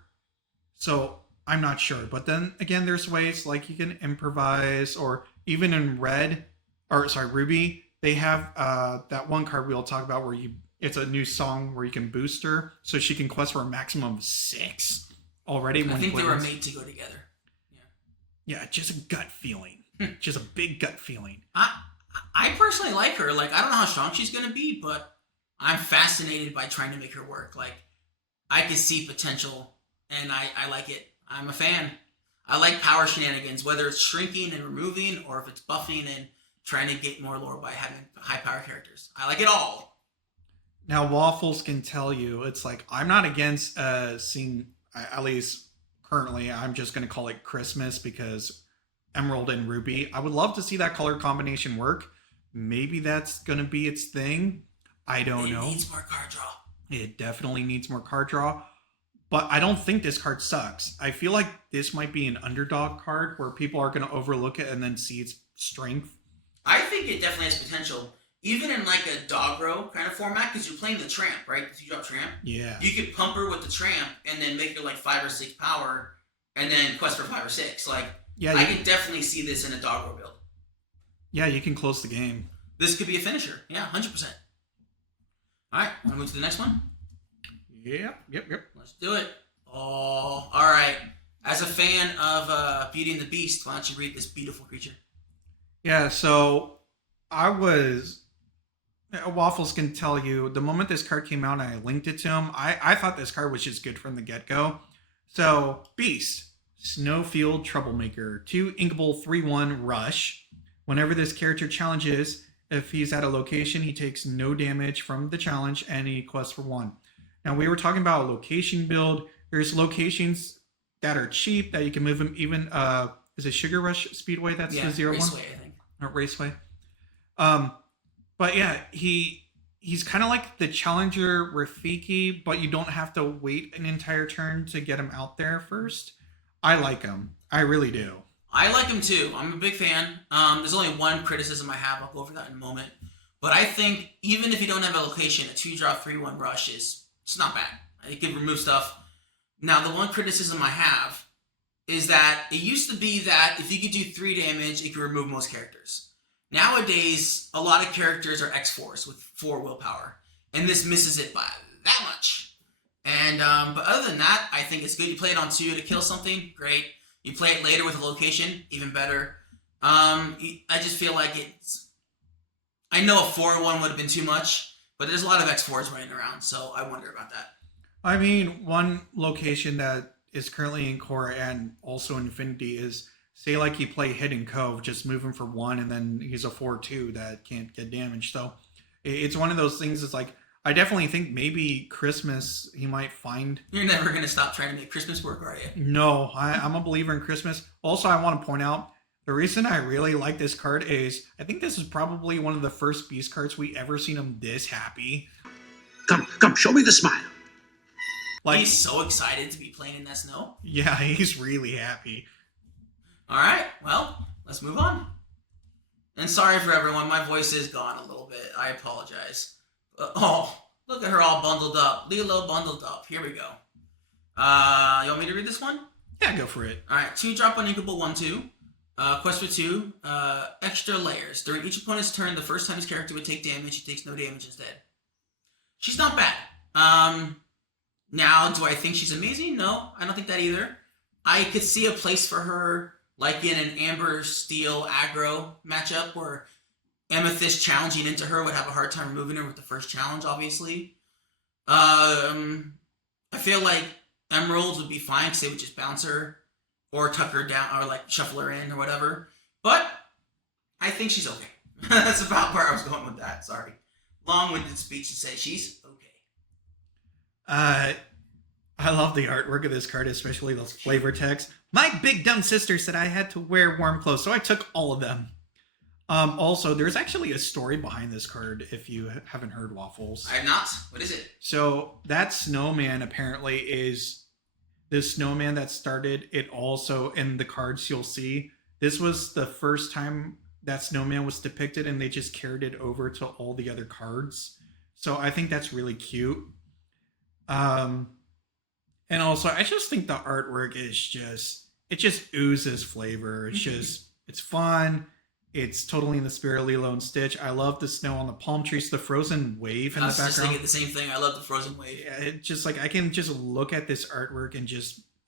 So I'm not sure. But then again, there's ways like you can improvise, or even in Ruby, they have that one card we'll talk about where it's a new song where you can boost her, so she can quest for a maximum of 6 already. I think they were made to go together. Yeah, just a gut feeling. Just a big gut feeling. I personally like her. Like, I don't know how strong she's going to be, but I'm fascinated by trying to make her work. Like, I can see potential, and I like it. I'm a fan. I like power shenanigans, whether it's shrinking and removing, or if it's buffing and trying to get more lore by having high power characters. I like it all. Now, Waffles can tell you, it's like, I'm not against seeing, at least currently, I'm just going to call it Christmas because Emerald and Ruby. I would love to see that color combination work. Maybe that's going to be its thing. I don't know. It needs more card draw. It definitely needs more card draw. But I don't think this card sucks. I feel like this might be an underdog card where people are going to overlook it and then see its strength. I think it definitely has potential. Even in like a dog row kind of format, because you're playing the tramp, right? The 2-drop tramp. Yeah. You could pump her with the tramp and then make her like 5 or 6 power and then quest for 5 or 6. Like, yeah, I can definitely see this in a dog row build. Yeah, you can close the game. This could be a finisher. Yeah, 100%. All right, want to move to the next one? Yep. Let's do it. Oh, all right. As a fan of Beauty and the Beast, why don't you read this beautiful creature? Yeah, so Waffles can tell you, the moment this card came out and I linked it to him, I thought this card was just good from the get-go. So, Beast, Snowfield Troublemaker, 2 inkable 3/1 rush. Whenever this character challenges, if he's at a location, he takes no damage from the challenge and he quests for 1. Now, we were talking about a location build. There's locations that are cheap that you can move him even, is it Sugar Rush Speedway? That's the 0-1? Raceway, I think. Or Raceway. But yeah, he's kind of like the challenger Rafiki, but you don't have to wait an entire turn to get him out there first. I like him. I really do. I like him too. I'm a big fan. There's only one criticism I have. I'll go over that in a moment. But I think even if you don't have a location, a 2-drop 3/1 rush it's not bad. It can remove stuff. Now, the one criticism I have is that it used to be that if you could do 3 damage, it could remove most characters. Nowadays, a lot of characters are X4s with 4 willpower, and this misses it by that much. And but other than that, I think it's good. You play it on 2 to kill something, great. You play it later with a location, even better. I just feel like I know a 4/1 would have been too much, but there's a lot of X4s running around, so I wonder about that. I mean, one location that is currently in core and also Infinity is, say like you play Hidden Cove, just move him for 1 and then he's a 4/2 that can't get damaged. So it's one of those things. It's like, I definitely think maybe Christmas he might find. You're never going to stop trying to make Christmas work, are you? No, I'm a believer in Christmas. Also, I want to point out, the reason I really like this card is I think this is probably one of the first Beast cards we ever seen him this happy. Come, show me the smile. Like, He's so excited to be playing in that snow. Yeah, he's really happy. All right, well, let's move on. And sorry for everyone, my voice is gone a little bit. I apologize. Oh, look at her all bundled up. Lilo bundled up. Here we go. You want me to read this one? Yeah, go for it. All right, 2-drop uninkable 1/2. Quest for 2. Extra layers. During each opponent's turn, the first time his character would take damage, he takes no damage instead. She's not bad. Now, do I think she's amazing? No, I don't think that either. I could see a place for her, like in an Amber Steel aggro matchup where Amethyst challenging into her would have a hard time removing her with the first challenge, obviously. I feel like Emeralds would be fine because they would just bounce her or tuck her down or like shuffle her in or whatever. But I think she's okay. That's about where I was going with that. Sorry. Long-winded speech to say she's okay. I love the artwork of this card, especially those flavor texts. My big dumb sister said I had to wear warm clothes, so I took all of them. Also, there's actually a story behind this card if you haven't heard, Waffles. I have not. What is it? So that snowman apparently is the snowman that started it also in the cards you'll see. This was the first time that snowman was depicted and they just carried it over to all the other cards. So I think that's really cute. And also, I just think the artwork is it just oozes flavor. It's fun. It's totally in the spirit of Lilo and Stitch. I love the snow on the palm trees, the frozen wave in I the was just background. thinking the same thing. I love the frozen wave. Yeah, it just like I can just look at this artwork and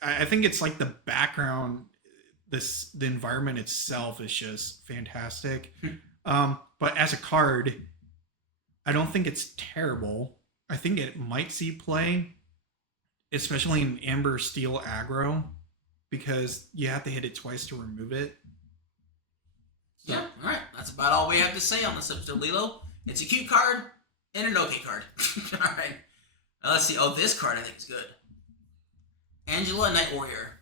I think it's like the background, the environment itself is just fantastic. But as a card, I don't think it's terrible. I think it might see play, especially in Amber Steel aggro, because you have to hit it twice to remove it. So, Yeah, all right. That's about all we have to say on this episode of Lilo. It's a cute card and an okay card. All right. Now let's see. Oh, this card I think is good. Angela, Night Warrior.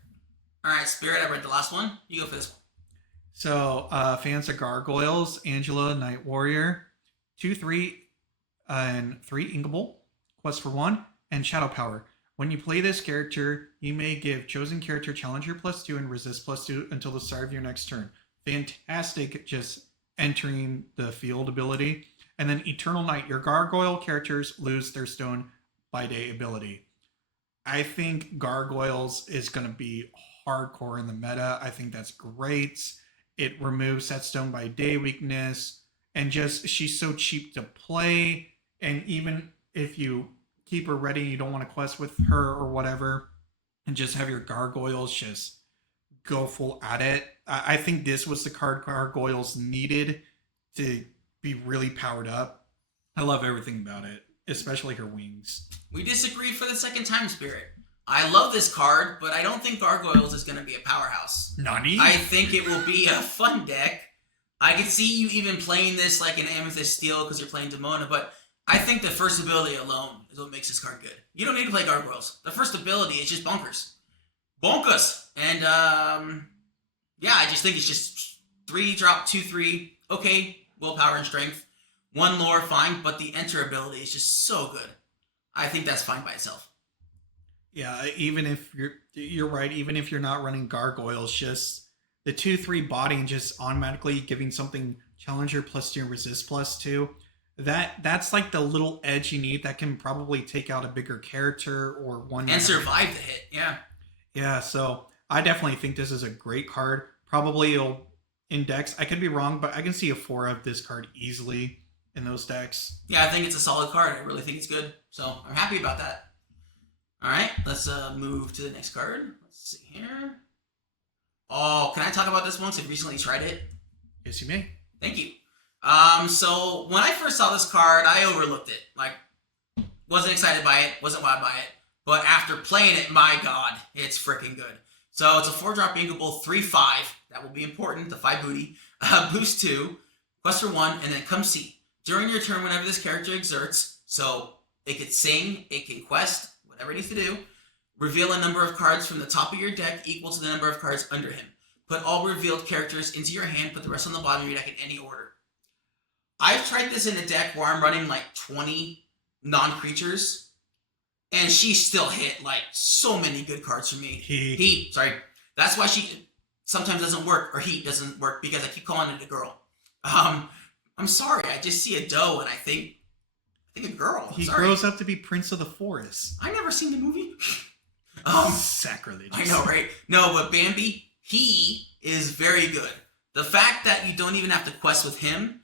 All right, Spirit, I read the last one. You go for this one. So, fans of Gargoyles, Angela, Night Warrior, 2/3 and 3 Inkable, Quest for 1, and Shadow Power. When you play this character, you may give chosen character Challenger +2 and Resist +2 until the start of your next turn. Fantastic, just entering the field ability. And then Eternal Night, your Gargoyle characters lose their Stone by Day ability. I think Gargoyles is going to be hardcore in the meta. I think that's great. It removes that Stone by Day weakness, and just she's so cheap to play. And even if you keep her ready, you don't want to quest with her or whatever, and just have your Gargoyles just go full at it. I think this was the card Gargoyles needed to be really powered up. I love everything about it, especially her wings. We disagree for the second time, Spirit. I love this card, but I don't think Gargoyles is going to be a powerhouse. Nani? I think it will be a fun deck. I could see you even playing this like an Amethyst Steel because you're playing Demona, but I think the first ability alone is what makes this card good. You don't need to play Gargoyles. The first ability is just bonkers. Bonkers! And, yeah, I just think it's just 3-drop, 2/3. Okay, willpower and strength. 1 lore, fine, but the enter ability is just so good. I think that's fine by itself. Yeah, even if you're right, even if you're not running Gargoyles, just the 2/3 body and just automatically giving something Challenger +2 and Resist +2. That's like the little edge you need that can probably take out a bigger character or one And survive the hit, yeah. Yeah, so I definitely think this is a great card. Probably it'll index. I could be wrong, but I can see a 4 of this card easily in those decks. Yeah, I think it's a solid card. I really think it's good. So I'm happy about that. All right, let's move to the next card. Let's see here. Oh, can I talk about this one? Because I've recently tried it. Yes, you may. Thank you. So when I first saw this card, I overlooked it. Like, wasn't excited by it, wasn't wowed by it. But after playing it, my god, it's freaking good. So it's a 4-drop Inkable 3/5. That will be important, the 5 booty. Boost 2, quest for 1, and then come see. During your turn, whenever this character exerts, so it can sing, it can quest, whatever it needs to do, reveal a number of cards from the top of your deck equal to the number of cards under him. Put all revealed characters into your hand, put the rest on the bottom of your deck in any order. I've tried this in a deck where I'm running like 20 non-creatures, and she still hit like so many good cards for me. Heat, sorry. That's why she sometimes doesn't work, or Heat doesn't work, because I keep calling it a girl. I'm sorry, I just see a doe and I think a girl. He sorry. grows up to be Prince of the Forest. I never seen the movie. Sacrilegious. I know, right? No, but Bambi, he is very good. The fact that you don't even have to quest with him,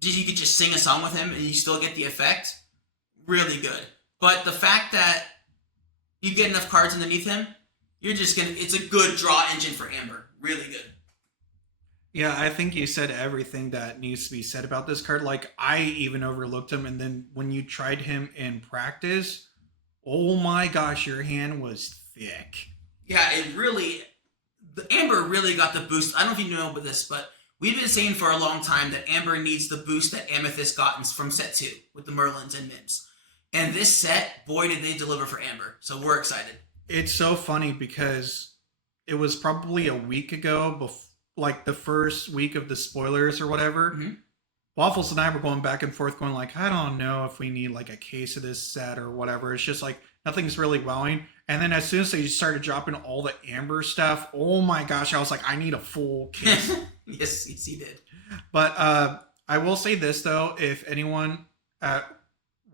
you could just sing a song with him and you still get the effect, really good. But the fact that you get enough cards underneath him, it's a good draw engine for Amber. Really good. Yeah, I think you said everything that needs to be said about this card. Like, I even overlooked him, and then when you tried him in practice, oh my gosh, your hand was thick. Yeah, the Amber really got the boost. I don't know if you know about this, but we've been saying for a long time that Amber needs the boost that Amethyst got from set 2 with the Merlins and Mims. And this set, boy, did they deliver for Amber. So we're excited. It's so funny because it was probably a week ago, like the first week of the spoilers or whatever. Mm-hmm. Waffles and I were going back and forth going like, I don't know if we need like a case of this set or whatever. It's just like nothing's really wowing. And then as soon as they started dropping all the Amber stuff, oh my gosh, I was like, I need a full case. yes, he did. But I will say this though, if anyone at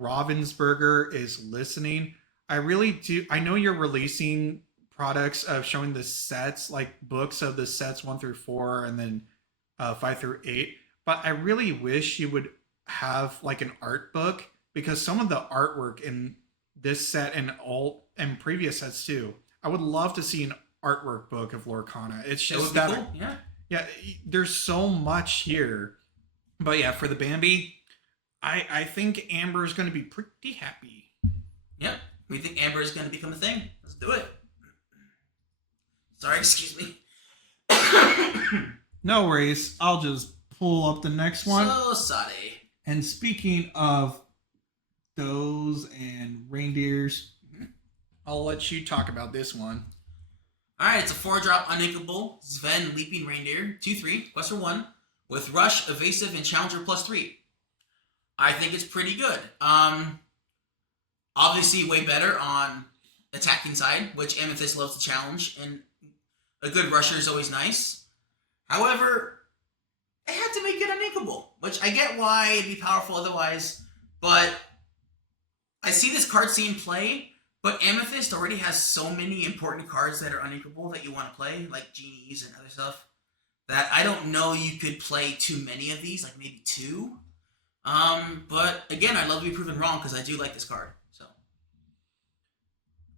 Ravensburger is listening, I really do. I know you're releasing products of showing the sets, like books of the sets 1 through 4, and then 5 through 8. But I really wish you would have like an art book because some of the artwork in this set and previous sets too. I would love to see an artwork book of Lorcana. It's That just would be that cool. Yeah. yeah, there's so much here. But yeah, for the Bambi, I think Amber is going to be pretty happy. Yep. We think Amber is going to become a thing. Let's do it. Sorry, excuse me. No worries. I'll just pull up the next one. So sorry. And speaking of those and reindeers, I'll let you talk about this one. Alright, it's a 4-drop uninkable Sven Leaping Reindeer, 2/3, quest for 1, with Rush, Evasive, and Challenger +3. I think it's pretty good. Obviously way better on attacking side, which Amethyst loves to challenge, and a good rusher is always nice. However, I had to make it uninkable, which I get why it'd be powerful otherwise, but I see this card scene play, but Amethyst already has so many important cards that are uninkable that you want to play, like genies and other stuff, that I don't know you could play too many of these, like maybe 2. But again, I'd love to be proven wrong because I do like this card. So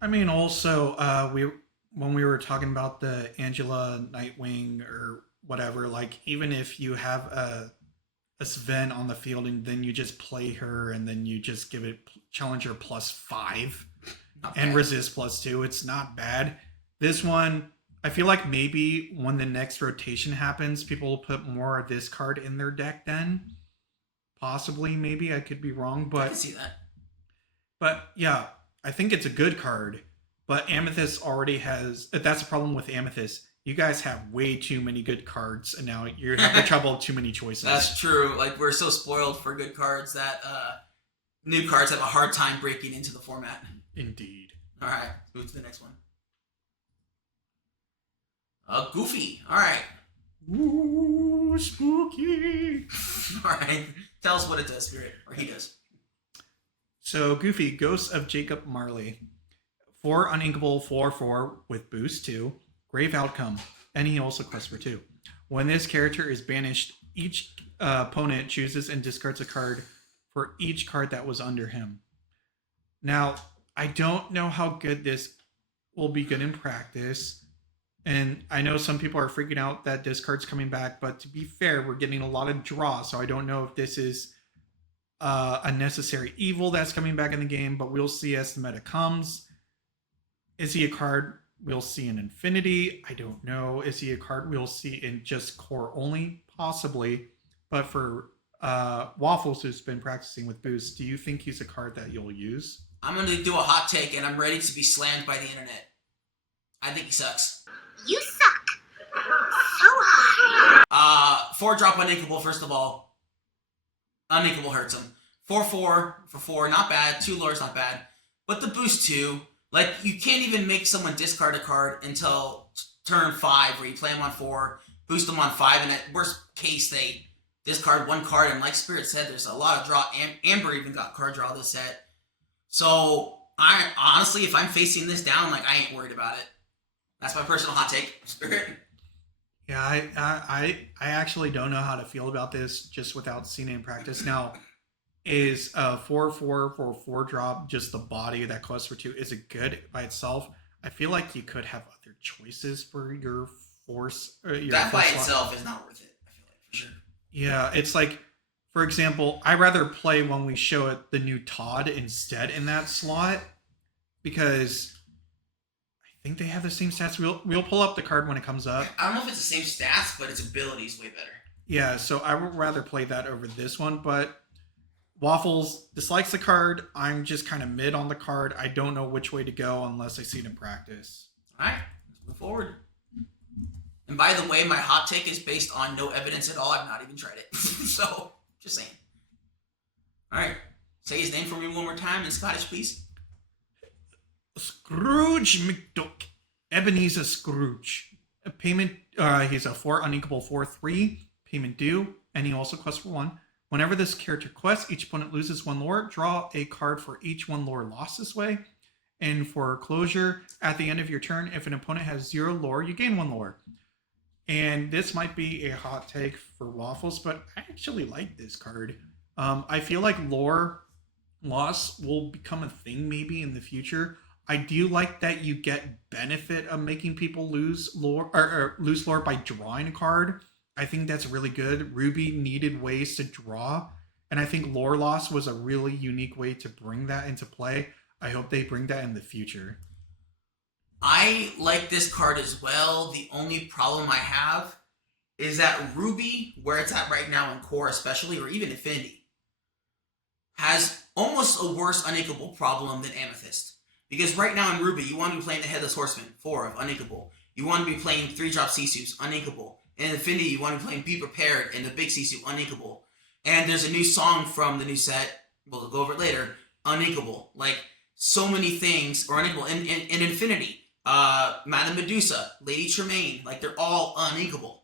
I mean, also, when we were talking about the Angela Nightwing or whatever, like even if you have a Sven on the field and then you just play her and then you just give it Challenger +5 and resist +2, it's not bad. This one, I feel like maybe when the next rotation happens, people will put more of this card in their deck then. Possibly, maybe. I could be wrong, I but can see that. But yeah, I think it's a good card. But Amethyst already has. That's a problem with Amethyst. You guys have way too many good cards, and now you're having trouble with too many choices. That's true. Like, we're so spoiled for good cards that new cards have a hard time breaking into the format. Indeed. All right, let's move to the next one. Goofy. All right. Ooh, spooky. All right. Tell us what it does, Spirit, or he does. So Goofy, Ghost of Jacob Marley, 4 uninkable 4/4 with boost 2, Grave Outcome, and he also quests for 2. When this character is banished, each opponent chooses and discards a card for each card that was under him. Now, I don't know how good this will be good in practice. And I know some people are freaking out that this card's coming back, but to be fair, we're getting a lot of draw, so I don't know if this is a necessary evil that's coming back in the game, but we'll see as the meta comes. Is he a card we'll see in Infinity? I don't know. Is he a card we'll see in just core only? Possibly. But for Waffles, who's been practicing with Boost, do you think he's a card that you'll use? I'm going to do a hot take, and I'm ready to be slammed by the internet. I think he sucks. You suck. So high. 4-drop uninkable, first of all. Uninkable hurts him. 4/4 for 4, not bad. 2 lures, not bad. But the boost 2, like, you can't even make someone discard a card until turn 5, where you play them on 4, boost them on 5, and at worst case, they discard 1 card. And like Spirit said, there's a lot of draw. Amber even got card draw this set. So, I honestly, if I'm facing this down, like, I ain't worried about it. That's my personal hot take, Spirit. Yeah, I actually don't know how to feel about this just without seeing it in practice. Now, is 4/4 for 4-drop just the body that quests for 2? Is it good by itself? I feel like you could have other choices for your force. That by itself is not worth it, I feel like, for sure. Yeah, it's like, for example, I'd rather play when we show it the new Todd instead in that slot because I think they have the same stats. We'll pull up the card when it comes up. I don't know if it's the same stats, but its ability is way better. Yeah, so I would rather play that over this one, but Waffles dislikes the card. I'm just kind of mid on the card. I don't know which way to go unless I see it in practice. All right, let's move forward. And by the way, my hot take is based on no evidence at all. I've not even tried it. So, just saying. All right, say his name for me one more time in Scottish, please. Scrooge McDuck. Ebenezer Scrooge. A payment, he's a 4 uninkable 4/3. Payment due, and he also quests for 1. Whenever this character quests, each opponent loses 1 lore. Draw a card for each 1 lore lost this way. And for closure, at the end of your turn, if an opponent has 0 lore, you gain 1 lore. And this might be a hot take for Waffles, but I actually like this card. I feel like lore loss will become a thing maybe in the future. I do like that you get benefit of making people lose lore or lose lore by drawing a card. I think that's really good. Ruby needed ways to draw, and I think lore loss was a really unique way to bring that into play. I hope they bring that in the future. I like this card as well. The only problem I have is that Ruby, where it's at right now in Core especially, or even Infinity, has almost a worse uninkable problem than Amethyst. Because right now in Ruby, you want to be playing the Headless Horseman, 4 of uninkable. You want to be playing 3-drop Sisus, uninkable. In Infinity, you want to be playing Be Prepared and the Big Sisu, uninkable. And there's a new song from the new set, we'll go over it later, uninkable. Like, so many things are uninkable. In Infinity, Madame Medusa, Lady Tremaine, like, they're all uninkable.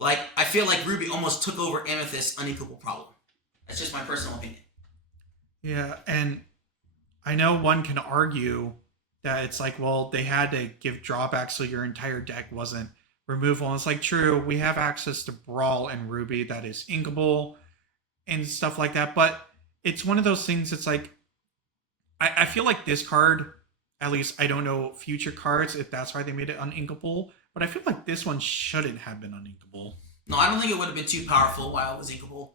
Like, I feel like Ruby almost took over Amethyst's uninkable problem. That's just my personal opinion. Yeah, and I know one can argue that it's like, well, they had to give drawbacks so your entire deck wasn't removal. And it's like, true, we have access to Brawl and Ruby that is inkable and stuff like that. But it's one of those things, it's like, I feel like this card, at least I don't know future cards, if that's why they made it uninkable, but I feel like this one shouldn't have been uninkable. No, I don't think it would have been too powerful while it was inkable.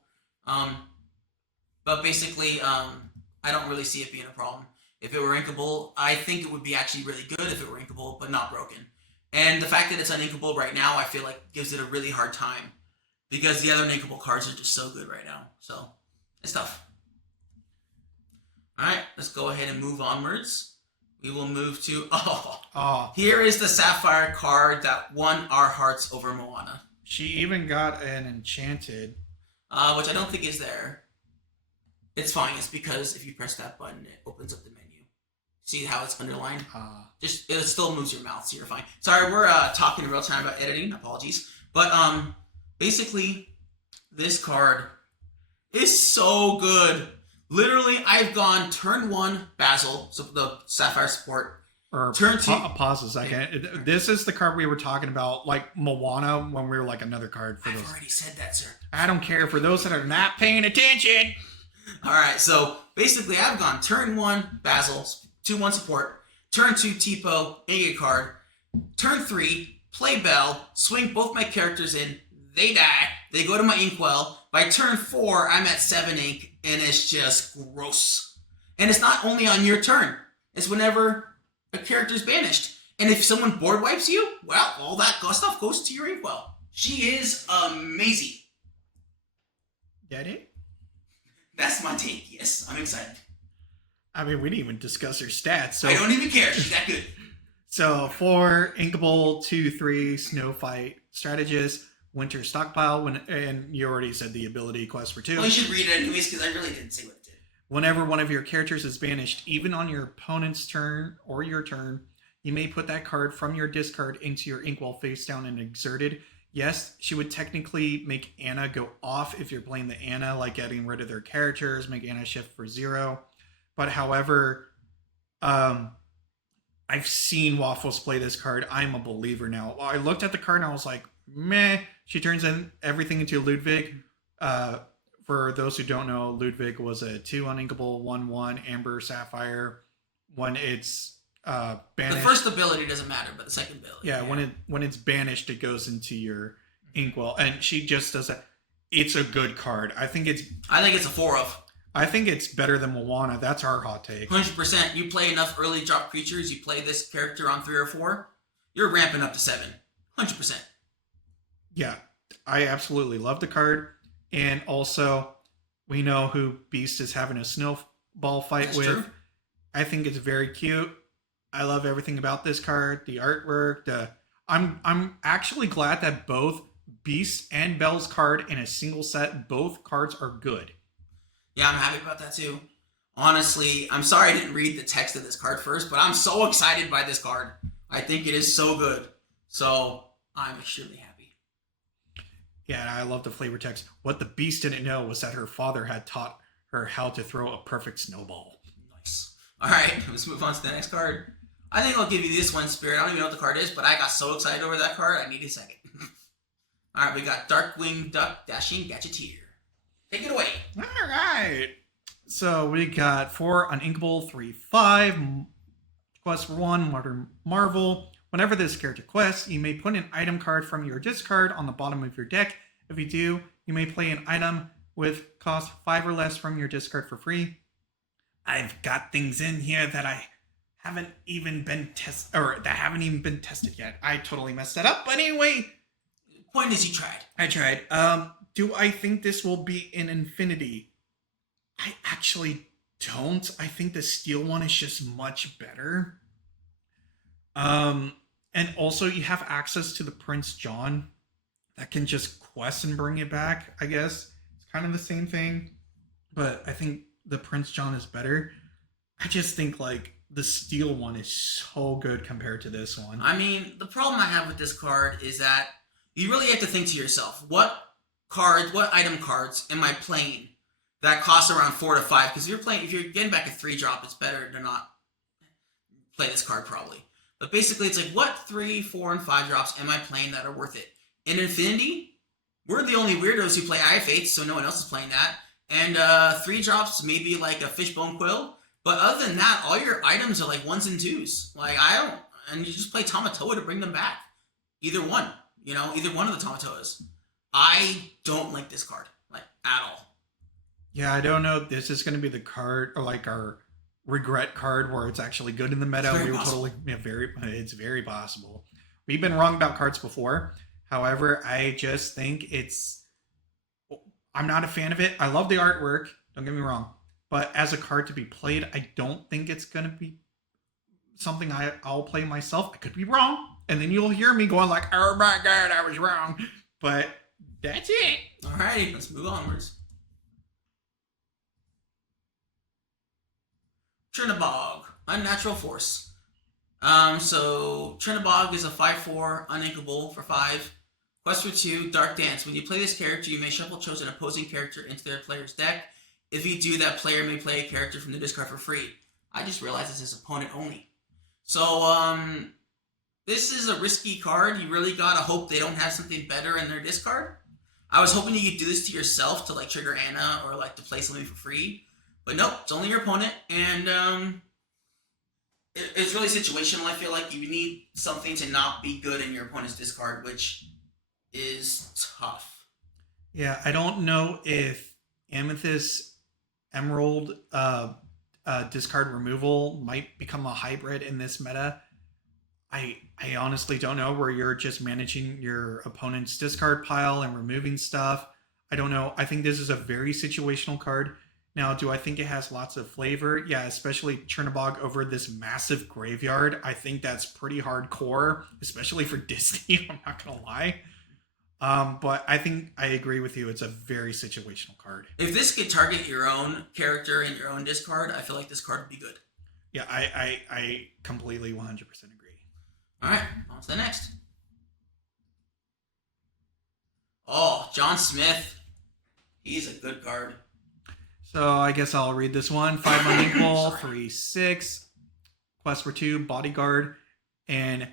But basically, I don't really see it being a problem. If it were inkable, I think it would be actually really good if it were inkable, but not broken. And the fact that it's uninkable right now, I feel like gives it a really hard time. Because the other uninkable cards are just so good right now. So, it's tough. Alright, let's go ahead and move onwards. We will move to... Here is the Sapphire card that won our hearts over Moana. She even got an enchanted. Which I don't think is there. It's fine. It's because if you press that button, it opens up the menu. See how it's underlined? Just it still moves your mouth, so you're fine. Sorry, we're talking in real time about editing. Apologies. But basically, this card is so good. Literally, I've gone turn 1 Basil, so the Sapphire support. Or turn 2. Pause a second. This is the card we were talking about, like Moana, when we were like another card for I've those. already said that, sir. I don't care for those that are not paying attention. Alright, so basically I've gone turn 1 Basil, 2-1 support, turn 2 Tipo, Inga card, turn 3, play Bell, swing both my characters in, they die, they go to my Inkwell, by turn 4 I'm at 7 ink, and it's just gross. And it's not only on your turn, it's whenever a character's banished. And if someone board wipes you, well, all that stuff goes to your Inkwell. She is amazing. Daddy? That's my take, yes. I'm excited. I mean, we didn't even discuss her stats. So I don't even care. She's that good. So 4 Inkable, 2/3 Snow Fight Strategist, Winter Stockpile, and you already said the ability quest for 2. Well, you should read it anyways because I really didn't say what it did. Whenever one of your characters is banished, even on your opponent's turn or your turn, you may put that card from your discard into your Inkwell face down and exerted. Yes, she would technically make Anna go off if you're playing the Anna, like getting rid of their characters, make Anna shift for 0. But however, I've seen Waffles play this card. I'm a believer now. I looked at the card and I was like, meh. She turns in everything into Ludwig. For those who don't know, Ludwig was a 2 uninkable 1/1 Amber Sapphire. When it's banished, the first ability doesn't matter, but the second ability. Yeah, when it's banished, it goes into your Inkwell, and she just does that. It's a good card. I think it's a 4 of. I think it's better than Moana. That's our hot take. 100%. You play enough early drop creatures, you play this character on 3 or 4, you're ramping up to 7. 100%. Yeah, I absolutely love the card. And also, we know who Beast is having a snowball fight That's with. true. I think it's very cute. I love everything about this card. The artwork. I'm actually glad that both Beast and Bell's card in a single set, both cards are good. Yeah, I'm happy about that too. Honestly, I'm sorry I didn't read the text of this card first, but I'm so excited by this card. I think it is so good. So, I'm extremely happy. Yeah, and I love the flavor text. What the Beast didn't know was that her father had taught her how to throw a perfect snowball. Nice. All right, let's move on to the next card. I think I'll give you this one, Spirit. I don't even know what the card is, but I got so excited over that card, I need a second. All right, we got Darkwing Duck Dashing Gadgeteer. Take it away. All right. So we got 4 uninkable, 3/5. Quest for 1, Modern Marvel. Whenever this character quests, you may put an item card from your discard on the bottom of your deck. If you do, you may play an item with cost 5 or less from your discard for free. I've got things in here that I haven't even been tested yet. I totally messed that up. But anyway, Point is, you tried. I tried. Do I think this will be in Infinity? I actually don't. I think the steel one is just much better. And also you have access to the Prince John that can just quest and bring it back, I guess. It's kind of the same thing, but I think the Prince John is better. I just think like the steel one is so good compared to this one. I mean, the problem I have with this card is that you really have to think to yourself, what item cards am I playing that cost around 4 to 5? Because if you're getting back a 3-drop, it's better to not play this card probably. But basically, it's like, what 3, 4, and 5 drops am I playing that are worth it? In Infinity, we're the only weirdos who play Eye of Fates, so no one else is playing that. And 3 drops, maybe like a Fishbone Quill. But other than that, all your items are like 1s and 2s. Like, and you just play Tamatoa to bring them back. Either one, either one of the Tamatoas. I don't like this card, like, at all. Yeah, I don't know if this is going to be the card, or like our regret card where it's actually good in the meta. It's very possible. We've been wrong about cards before. However, I just think I'm not a fan of it. I love the artwork, don't get me wrong. But as a card to be played, I don't think it's going to be something I'll play myself. I could be wrong. And then you'll hear me going like, oh my god, I was wrong. But that's it. Alrighty, let's move onwards. Trinabog, Unnatural Force. So Trinabog is a 5/4, uninkable for 5. Quest for 2, Dark Dance. When you play this character, you may shuffle chosen opposing character into their player's deck. If you do, that player may play a character from the discard for free. I just realized this is opponent only. So, this is a risky card. You really gotta hope they don't have something better in their discard. I was hoping you could do this to yourself to like trigger Anna or like to play something for free. But nope, it's only your opponent, and it's really situational. I feel like you need something to not be good in your opponent's discard, which is tough. Yeah, I don't know if Amethyst Emerald discard removal might become a hybrid in this meta. I honestly don't know, where you're just managing your opponent's discard pile and removing stuff. I don't know. I think this is a very situational card. Now, do I think it has lots of flavor? Yeah, especially Chernobog over this massive graveyard. I think that's pretty hardcore, especially for Disney. I'm not going to lie. But I think I agree with you. It's a very situational card. If this could target your own character in your own discard, I feel like this card would be good. Yeah, I completely 100% agree. All right, on to the next. Oh, John Smith. He's a good card. So I guess I'll read this one. 5 unequal, 3/6. Quest for 2, Bodyguard. And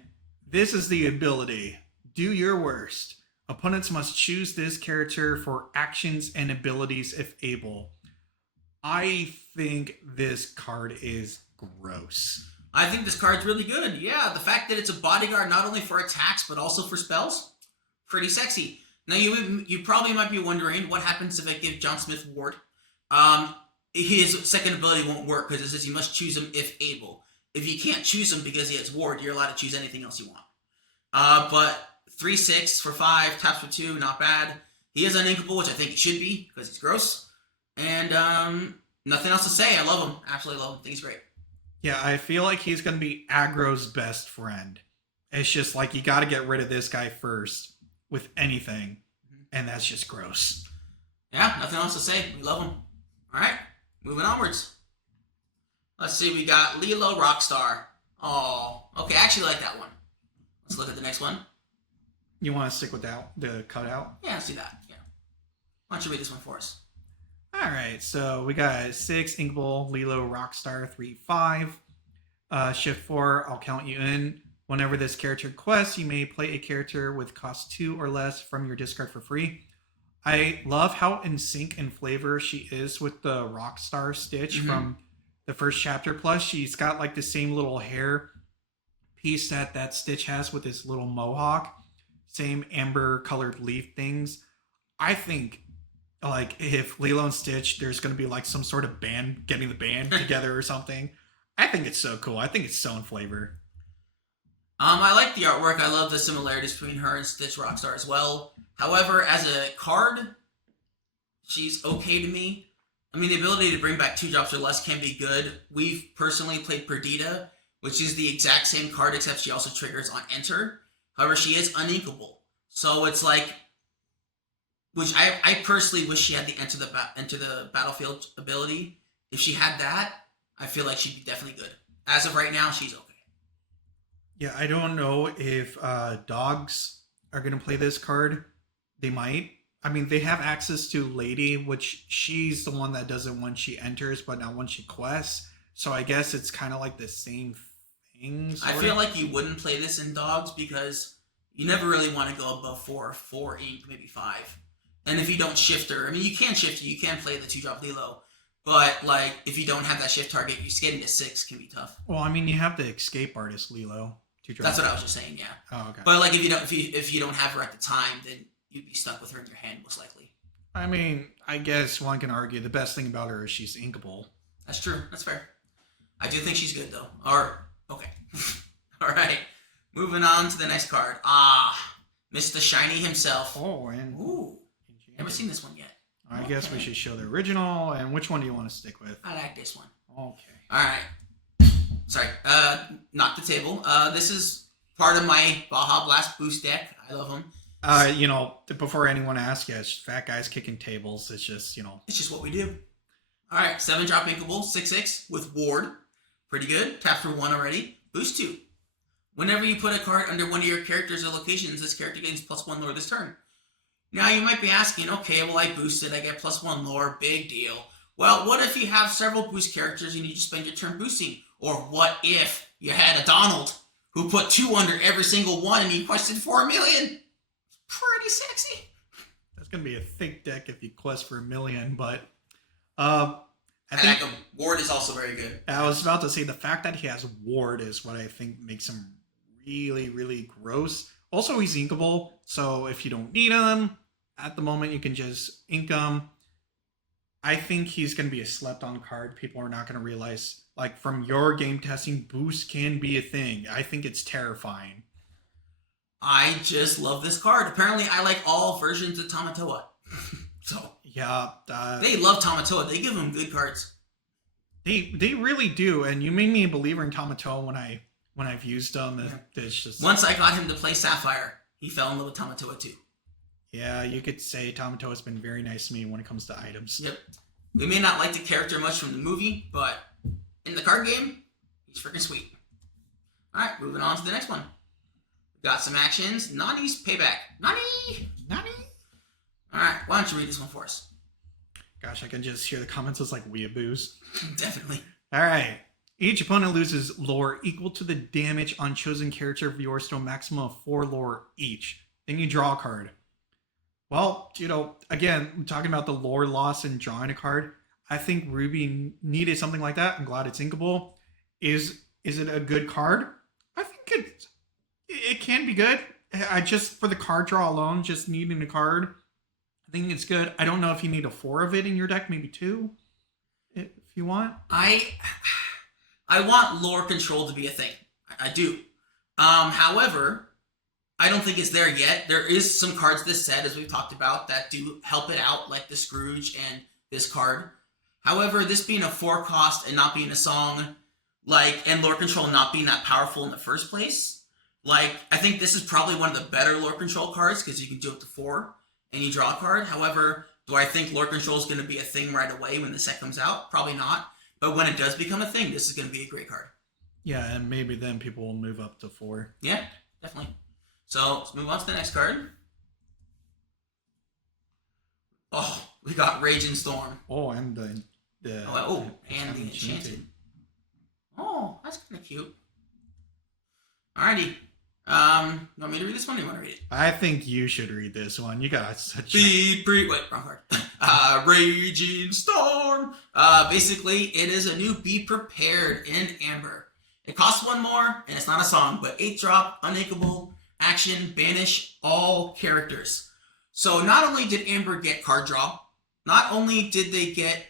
this is the ability. Do your worst. Opponents must choose this character for actions and abilities if able. I think this card is gross. I think this card's really good. Yeah, the fact that it's a bodyguard not only for attacks but also for spells, pretty sexy. Now you probably might be wondering what happens if I give John Smith Ward. His second ability won't work because it says you must choose him if able. If you can't choose him because he has Ward, you're allowed to choose anything else you want. But 3/6 for 5, taps for 2, not bad. He is uninkable, which I think he should be because he's gross. And nothing else to say. I love him. Absolutely love him. I think he's great. Yeah, I feel like he's going to be aggro's best friend. It's just like you got to get rid of this guy first with anything. And that's just gross. Yeah, nothing else to say. We love him. All right, moving onwards. Let's see, we got Lilo Rockstar. Oh, okay, I actually like that one. Let's look at the next one. You want to stick with that, the cutout? Yeah, let's do that. Yeah. Why don't you read this one for us? All right, so we got 6 Inkable, Lilo, Rockstar, 3/5. Shift 4, I'll count you in. Whenever this character quests, you may play a character with cost 2 or less from your discard for free. I love how in sync and flavor she is with the Rockstar Stitch from the first chapter. Plus, she's got like the same little hair piece that Stitch has with his little mohawk. Same amber colored leaf things. I think like if Lilo and Stitch, there's going to be like some sort of band getting the band together or something. I think it's so cool. I think it's so in flavor. I like the artwork. I love the similarities between her and Stitch Rockstar as well. However, as a card, she's okay to me. I mean, the ability to bring back 2 drops or less can be good. We've personally played Perdita, which is the exact same card, except she also triggers on enter. However, she is uninkable. So it's like, which I personally wish she had the enter the battlefield ability. If she had that, I feel like she'd be definitely good. As of right now, she's okay. Yeah, I don't know if dogs are going to play this card. They might. I mean, they have access to Lady, which she's the one that does it when she enters, but not when she quests. So I guess it's kind of like the same thing. I feel like you wouldn't play this in dogs because you never really want to go above 4 ink, maybe 5. And if you don't shift her, I mean, you can shift her, you can play the 2-drop Lilo. But, like, if you don't have that shift target, you getting to 6 can be tough. Well, I mean, you have the escape artist Lilo. That's what I was just saying, yeah. Oh, okay. But, like, if you don't have her at the time, then you'd be stuck with her in your hand, most likely. I mean, I guess one can argue the best thing about her is she's inkable. That's true. That's fair. I do think she's good, though. Okay. All right. Moving on to the next card. Mr. Shiny himself. Oh, and... Ooh. Never seen this one yet. I guess we should show the original. And which one do you want to stick with? I like this one. Okay. All right. Sorry. Knock the table. This is part of my Baja Blast boost deck. I love them. You know, before anyone asks, yes, fat guys kicking tables. It's just, you know. It's just what we do. All right. 7-drop inkable, 6/6 with Ward. Pretty good. Tap for 1 already. Boost 2. Whenever you put a card under one of your characters or locations, this character gains +1 lore this turn. Now you might be asking, okay, well I boosted, I get +1 lore, big deal. Well, what if you have several boost characters and you just spend your turn boosting? Or what if you had a Donald who put 2 under every single one and he quested 4 million? Pretty sexy. That's going to be a thick deck if you quest for 1 million, but I think Ward is also very good. I was about to say the fact that he has Ward is what I think makes him really, really gross. Also, he's inkable, so if you don't need him, at the moment you can just ink him. I think he's going to be a slept-on card. People are not going to realize, like, from your game testing, boost can be a thing. I think it's terrifying. I just love this card. Apparently, I like all versions of Tamatoa. So yeah, they love Tamatoa. They give him good cards. They really do, and you made me a believer in Tamatoa when I've used them. Yeah. It's just once I got him to play Sapphire, he fell in love with Tamatoa too. Yeah, you could say Tamatoa has been very nice to me when it comes to items. Yep. We may not like the character much from the movie, but in the card game, he's freaking sweet. All right, moving on to the next one. We got some actions. Nani's Payback. Nani! All right, why don't you read this one for us? Gosh, I can just hear the comments. It's like weeaboos. Definitely. All right. Each opponent loses lore equal to the damage on chosen character of yours to a maximum of 4 lore each. Then you draw a card. Well, you know, again, I'm talking about the lore loss and drawing a card. I think Ruby needed something like that. I'm glad it's inkable. Is it a good card? I think it can be good. I just, for the card draw alone, just needing a card, I think it's good. I don't know if you need a 4 of it in your deck, maybe 2, if you want. I want lore control to be a thing. I do. However, I don't think it's there yet. There is some cards this set, as we've talked about, that do help it out, like the Scrooge and this card. However, this being a 4 cost and not being a song, and lore control not being that powerful in the first place, I think this is probably one of the better lore control cards because you can do up to 4 and you draw a card. However, do I think lore control is going to be a thing right away when the set comes out? Probably not. But when it does become a thing, this is going to be a great card. Yeah, and maybe then people will move up to 4. Yeah, definitely. So let's move on to the next card. Oh, We got Raging Storm. Oh, and the and the Enchanted. Oh, that's kind of cute. Alrighty. You want me to read this one or you want to read it? I think you should read this one. You got such Wait, wrong card. Raging Storm. Basically, it is a new Be Prepared in Amber. It costs 1 more, and it's not a song, but 8-drop, uninkable, action, banish all characters. So not only did Amber get card draw, not only did they get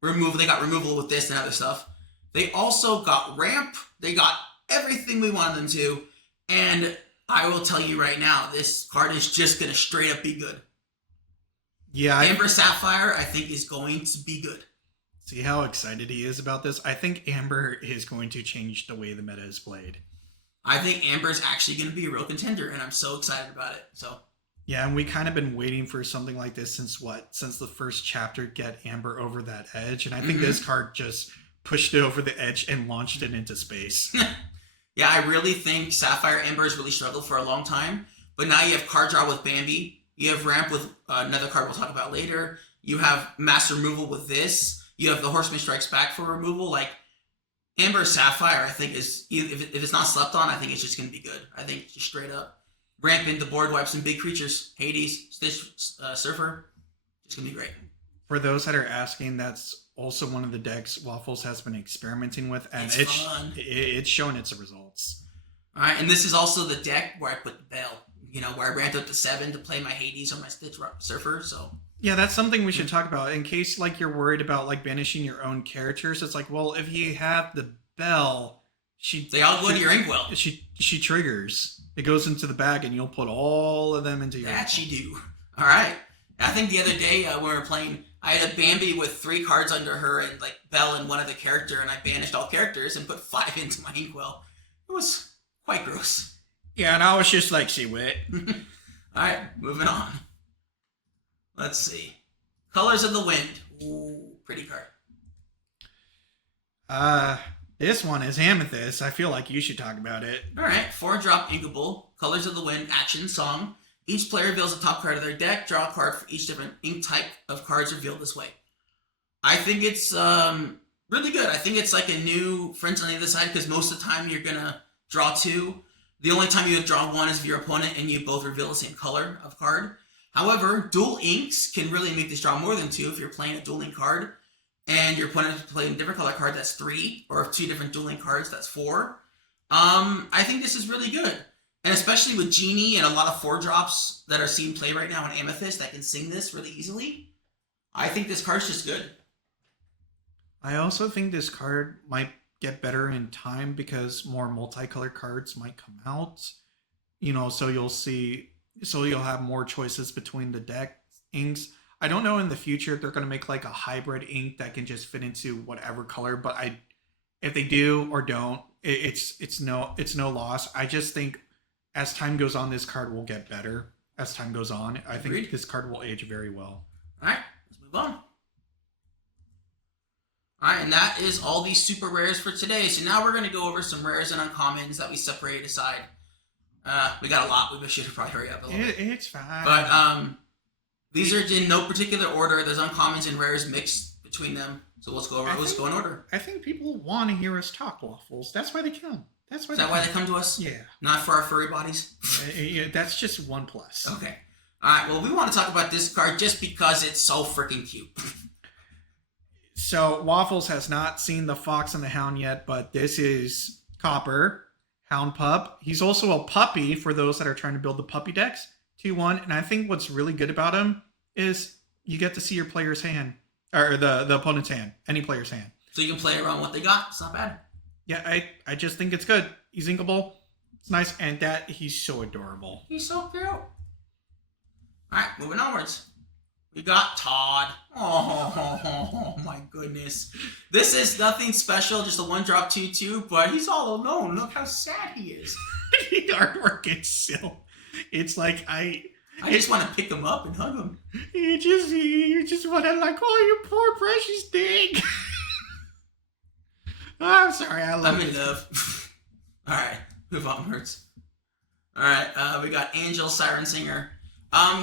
removal, they got removal with this and other stuff. They also got ramp. They got everything we wanted them to. And I will tell you right now, this card is just going to straight up be good. Yeah. Amber Sapphire, I think, is going to be good. See how excited he is about this? I think Amber is going to change the way the meta is played. I think Amber's actually going to be a real contender, and I'm so excited about it. So. Yeah, and we kind of been waiting for something like this since the first chapter, get Amber over that edge. And I think this card just pushed it over the edge and launched it into space. Yeah, I really think Sapphire Amber has really struggled for a long time. But now you have card draw with Bambi. You have ramp with another card we'll talk about later. You have mass removal with this. You have the Horseman Strikes Back for removal. Like, Amber Sapphire, I think, is, if it's not slept on, I think it's just going to be good. I think just straight up. Ramp into board wipe some big creatures. Hades, Stitch, Surfer. It's going to be great. For those that are asking, that's also one of the decks Waffles has been experimenting with, and it's showing its results. All right, and this is also the deck where I put the Bell. You know, where I ramped up to 7 to play my Hades or my Stitch Surfer. So yeah, that's something we should talk about in case like you're worried about like banishing your own characters. It's like, well, if you have the Bell, they all go to your Inkwell. She triggers. It goes into the bag, and you'll put all of them into your. That she do. All right. I think the other day when we were playing, I had a Bambi with 3 cards under her and like Bell and one other character, and I banished all characters and put 5 into my Inkwell. It was quite gross. Yeah, and I was just like, see what? All right, moving on. Let's see. Colors of the Wind. Ooh, pretty card. This one is Amethyst. I feel like you should talk about it. All right, 4-drop Inkable. Colors of the Wind, action, song. Each player reveals the top card of their deck. Draw a card for each different ink type of cards revealed this way. I think it's really good. I think it's like a new Friends on the Other Side because most of the time you're going to draw 2. The only time you would draw 1 is if your opponent and you both reveal the same color of card. However, dual inks can really make this draw more than 2 if you're playing a dual ink card and your opponent is playing a different color card, that's 3, or 2 different dual ink cards, that's 4. I think this is really good. And especially with Genie and a lot of 4-drops that are seeing play right now in Amethyst that can sing this really easily, I think this card's just good. I also think this card might get better in time because more multicolored cards might come out. You know, so you'll have more choices between the deck inks. I don't know in the future if they're going to make like a hybrid ink that can just fit into whatever color, but if they do or don't, it's no loss. I just think as time goes on, this card will get better as time goes on. I think this card will age very well. All right, let's move on. All right, and that is all these super rares for today. So now we're going to go over some rares and uncommons that we separated aside. We got a lot. We should probably hurry up a little bit. It's fine. But these are in no particular order. There's uncommons and rares mixed between them. So let's go over. Let's go in order. I think people want to hear us talk, Waffles. That's why they come. Is that why they come to us? Yeah. Not for our furry bodies? Yeah, that's just one plus. Okay. All right. Well, we want to talk about this card just because it's so freaking cute. So Waffles has not seen the Fox and the Hound yet, but this is Copper, Hound Pup. He's also a puppy for those that are trying to build the puppy decks. 2/1. And I think what's really good about him is you get to see your player's hand, or the opponent's hand, any player's hand. So you can play around what they got. It's not bad. Yeah, I just think it's good. He's inkable. It's nice. And he's so adorable. He's so cute. All right, moving onwards. We got Todd. Oh my goodness. This is nothing special, just a 1-drop 2/2, but he's all alone. Look how sad he is. The artwork is so. It's like I just want to pick him up and hug him. You just want to like, oh, you poor precious thing. I'm sorry, I'm in love. All right, move onwards. All right, we got Angel, Siren Singer.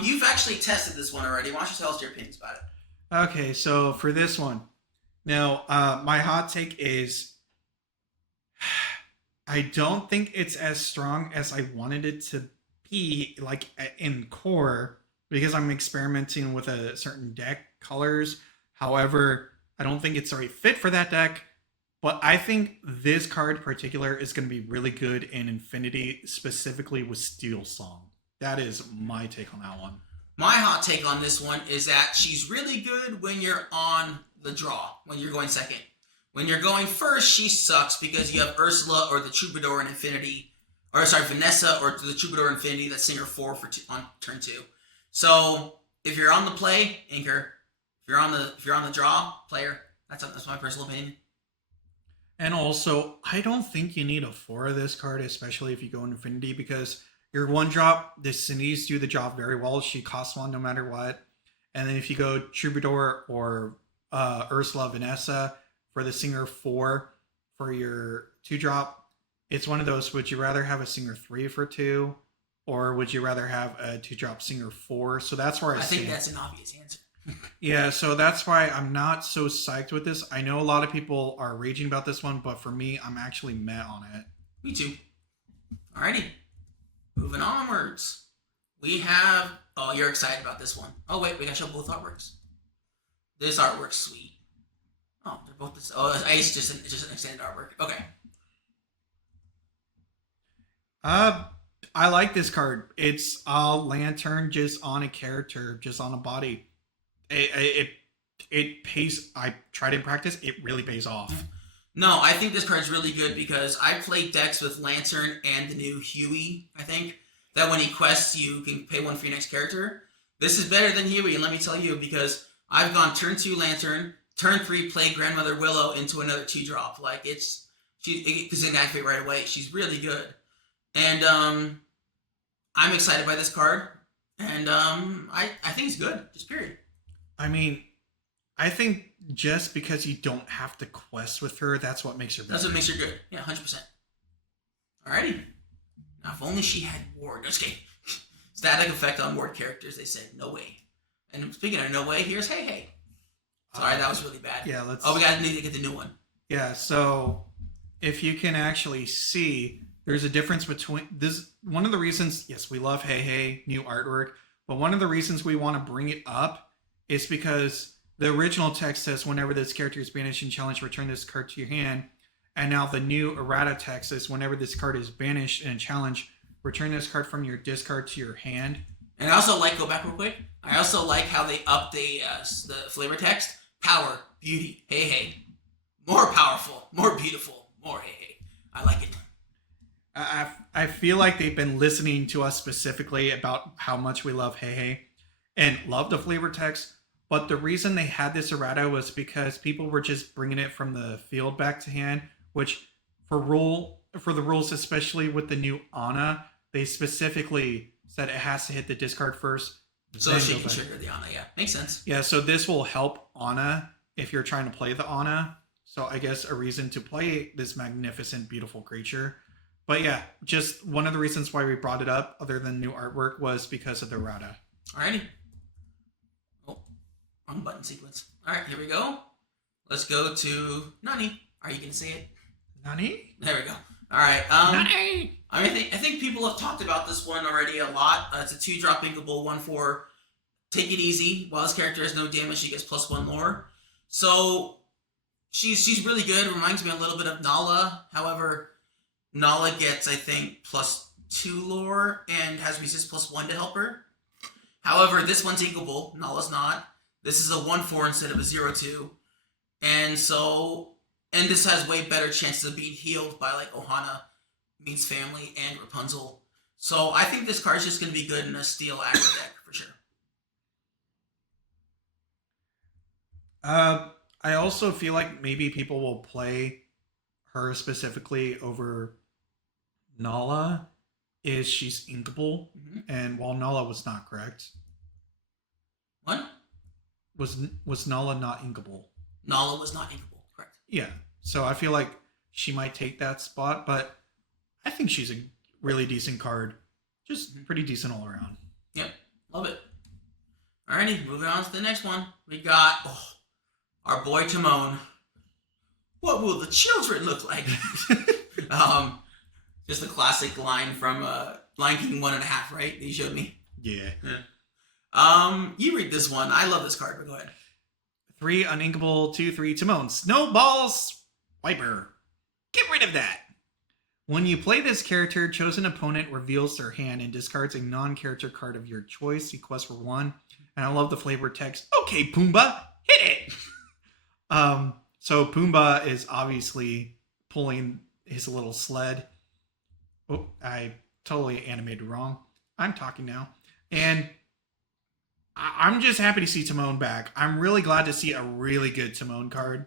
You've actually tested this one already. Why don't you tell us your opinions about it? Okay, so for this one, now my hot take is I don't think it's as strong as I wanted it to be, like in core, because I'm experimenting with a certain deck colors. However, I don't think it's the right fit for that deck. But I think this card in particular is going to be really good in Infinity, specifically with Steel Song. That is my take on that one. My hot take on this one is that she's really good when you're on the draw, when you're going second. When you're going first, she sucks because you have Ursula or the Troubadour in Infinity, or sorry, Vanessa or the Troubadour Infinity that's Singer 4 on turn 2. So if you're on the play, Anchor. If you're on the draw, player. That's my personal opinion. And also, I don't think you need a 4 of this card, especially if you go in Infinity, because your 1-drop, the Cindy's do the job very well. She costs 1 no matter what. And then if you go Troubadour or Ursula Vanessa for the Singer 4 for your 2-drop, it's one of those, would you rather have a Singer 3 for 2? Or would you rather have a 2-drop Singer 4? So that's where I think that's an obvious answer. Yeah, so that's why I'm not so psyched with this. I know a lot of people are raging about this one, but for me, I'm actually meh on it. Me too. Alrighty. Moving onwards. We have... Oh, you're excited about this one. Oh, wait. We gotta show both artworks. This artwork's sweet. Oh, they're both... It's just an extended artwork. Okay. I like this card. It's a lantern just on a character, just on a body. It pays. I tried in practice. It really pays off. No, I think this card's really good because I played decks with Lantern and the new Huey, I think, that when he quests, you can pay 1 for your next character. This is better than Huey, and let me tell you, because I've gone turn 2 Lantern, turn 3 play Grandmother Willow into another 2-drop. Like, because it can activate right away. She's really good. And I'm excited by this card, and I think it's good, just period. I mean, I think just because you don't have to quest with her, that's what makes her better. That's what makes her good. Yeah, 100%. Alrighty. Now, if only she had ward. Just kidding. Static effect on ward characters, they said, no way. And speaking of no way, here's Hey Hey. Sorry, that was really bad. Yeah, let's... Oh, we need to get the new one. Yeah, so if you can actually see, there's a difference between... this. One of the reasons, yes, we love Hey Hey, new artwork, but one of the reasons we want to bring it up is because the original text says whenever this character is banished in challenge, return this card to your hand. And now the new errata text says whenever this card is banished in a challenge, return this card from your discard to your hand. And I also like, go back real quick, I also like how they up the flavor text. Power, beauty, hey hey. More powerful, more beautiful, more hey hey. I like it. I feel like they've been listening to us specifically about how much we love Hey Hey and love the flavor text. But the reason they had this errata was because people were just bringing it from the field back to hand, which for the rules, especially with the new Ana, they specifically said it has to hit the discard first. So she can trigger the Ana, yeah. Makes sense. Yeah, so this will help Ana if you're trying to play the Ana. So I guess a reason to play this magnificent, beautiful creature. But yeah, just one of the reasons why we brought it up, other than new artwork, was because of the errata. Alrighty. Oh, wrong button sequence. Alright, here we go. Let's go to Nani. Are you going to say it? Nani? There we go. Alright. Nani! I think people have talked about this one already a lot. It's a 2-drop inkable, 1/4. Take it easy. While this character has no damage, she gets +1 lore. So she's really good. Reminds me a little bit of Nala. However, Nala gets, I think, +2 lore and has resist +1 to help her. However, this one's inkable. Nala's not. This is a 1/4 instead of a 0/2. And this has way better chances of being healed by like Ohana meets family and Rapunzel. So I think this card's just going to be good in a steel aggro deck for sure. I also feel like maybe people will play her specifically over Nala. Is she's inkable, and while Nala was not correct. What? Was Nala not inkable? Nala was not inkable, correct. Yeah. So I feel like she might take that spot, but I think she's a really decent card. Just pretty decent all around. Yep. Love it. Alrighty, moving on to the next one. We got our boy Timon. What will the children look like? Just a classic line from Lion King 1.5, right? That you showed me. Yeah. You read this one. I love this card, but go ahead. 3 uninkable, 2/3 Timon. Snowballs Wiper. Get rid of that. When you play this character, chosen opponent reveals their hand and discards a non-character card of your choice. You quest for 1. And I love the flavor text. Okay, Pumbaa, hit it. So Pumbaa is obviously pulling his little sled. Oh, I totally animated wrong. I'm talking now. And I'm just happy to see Timon back. I'm really glad to see a really good Timon card.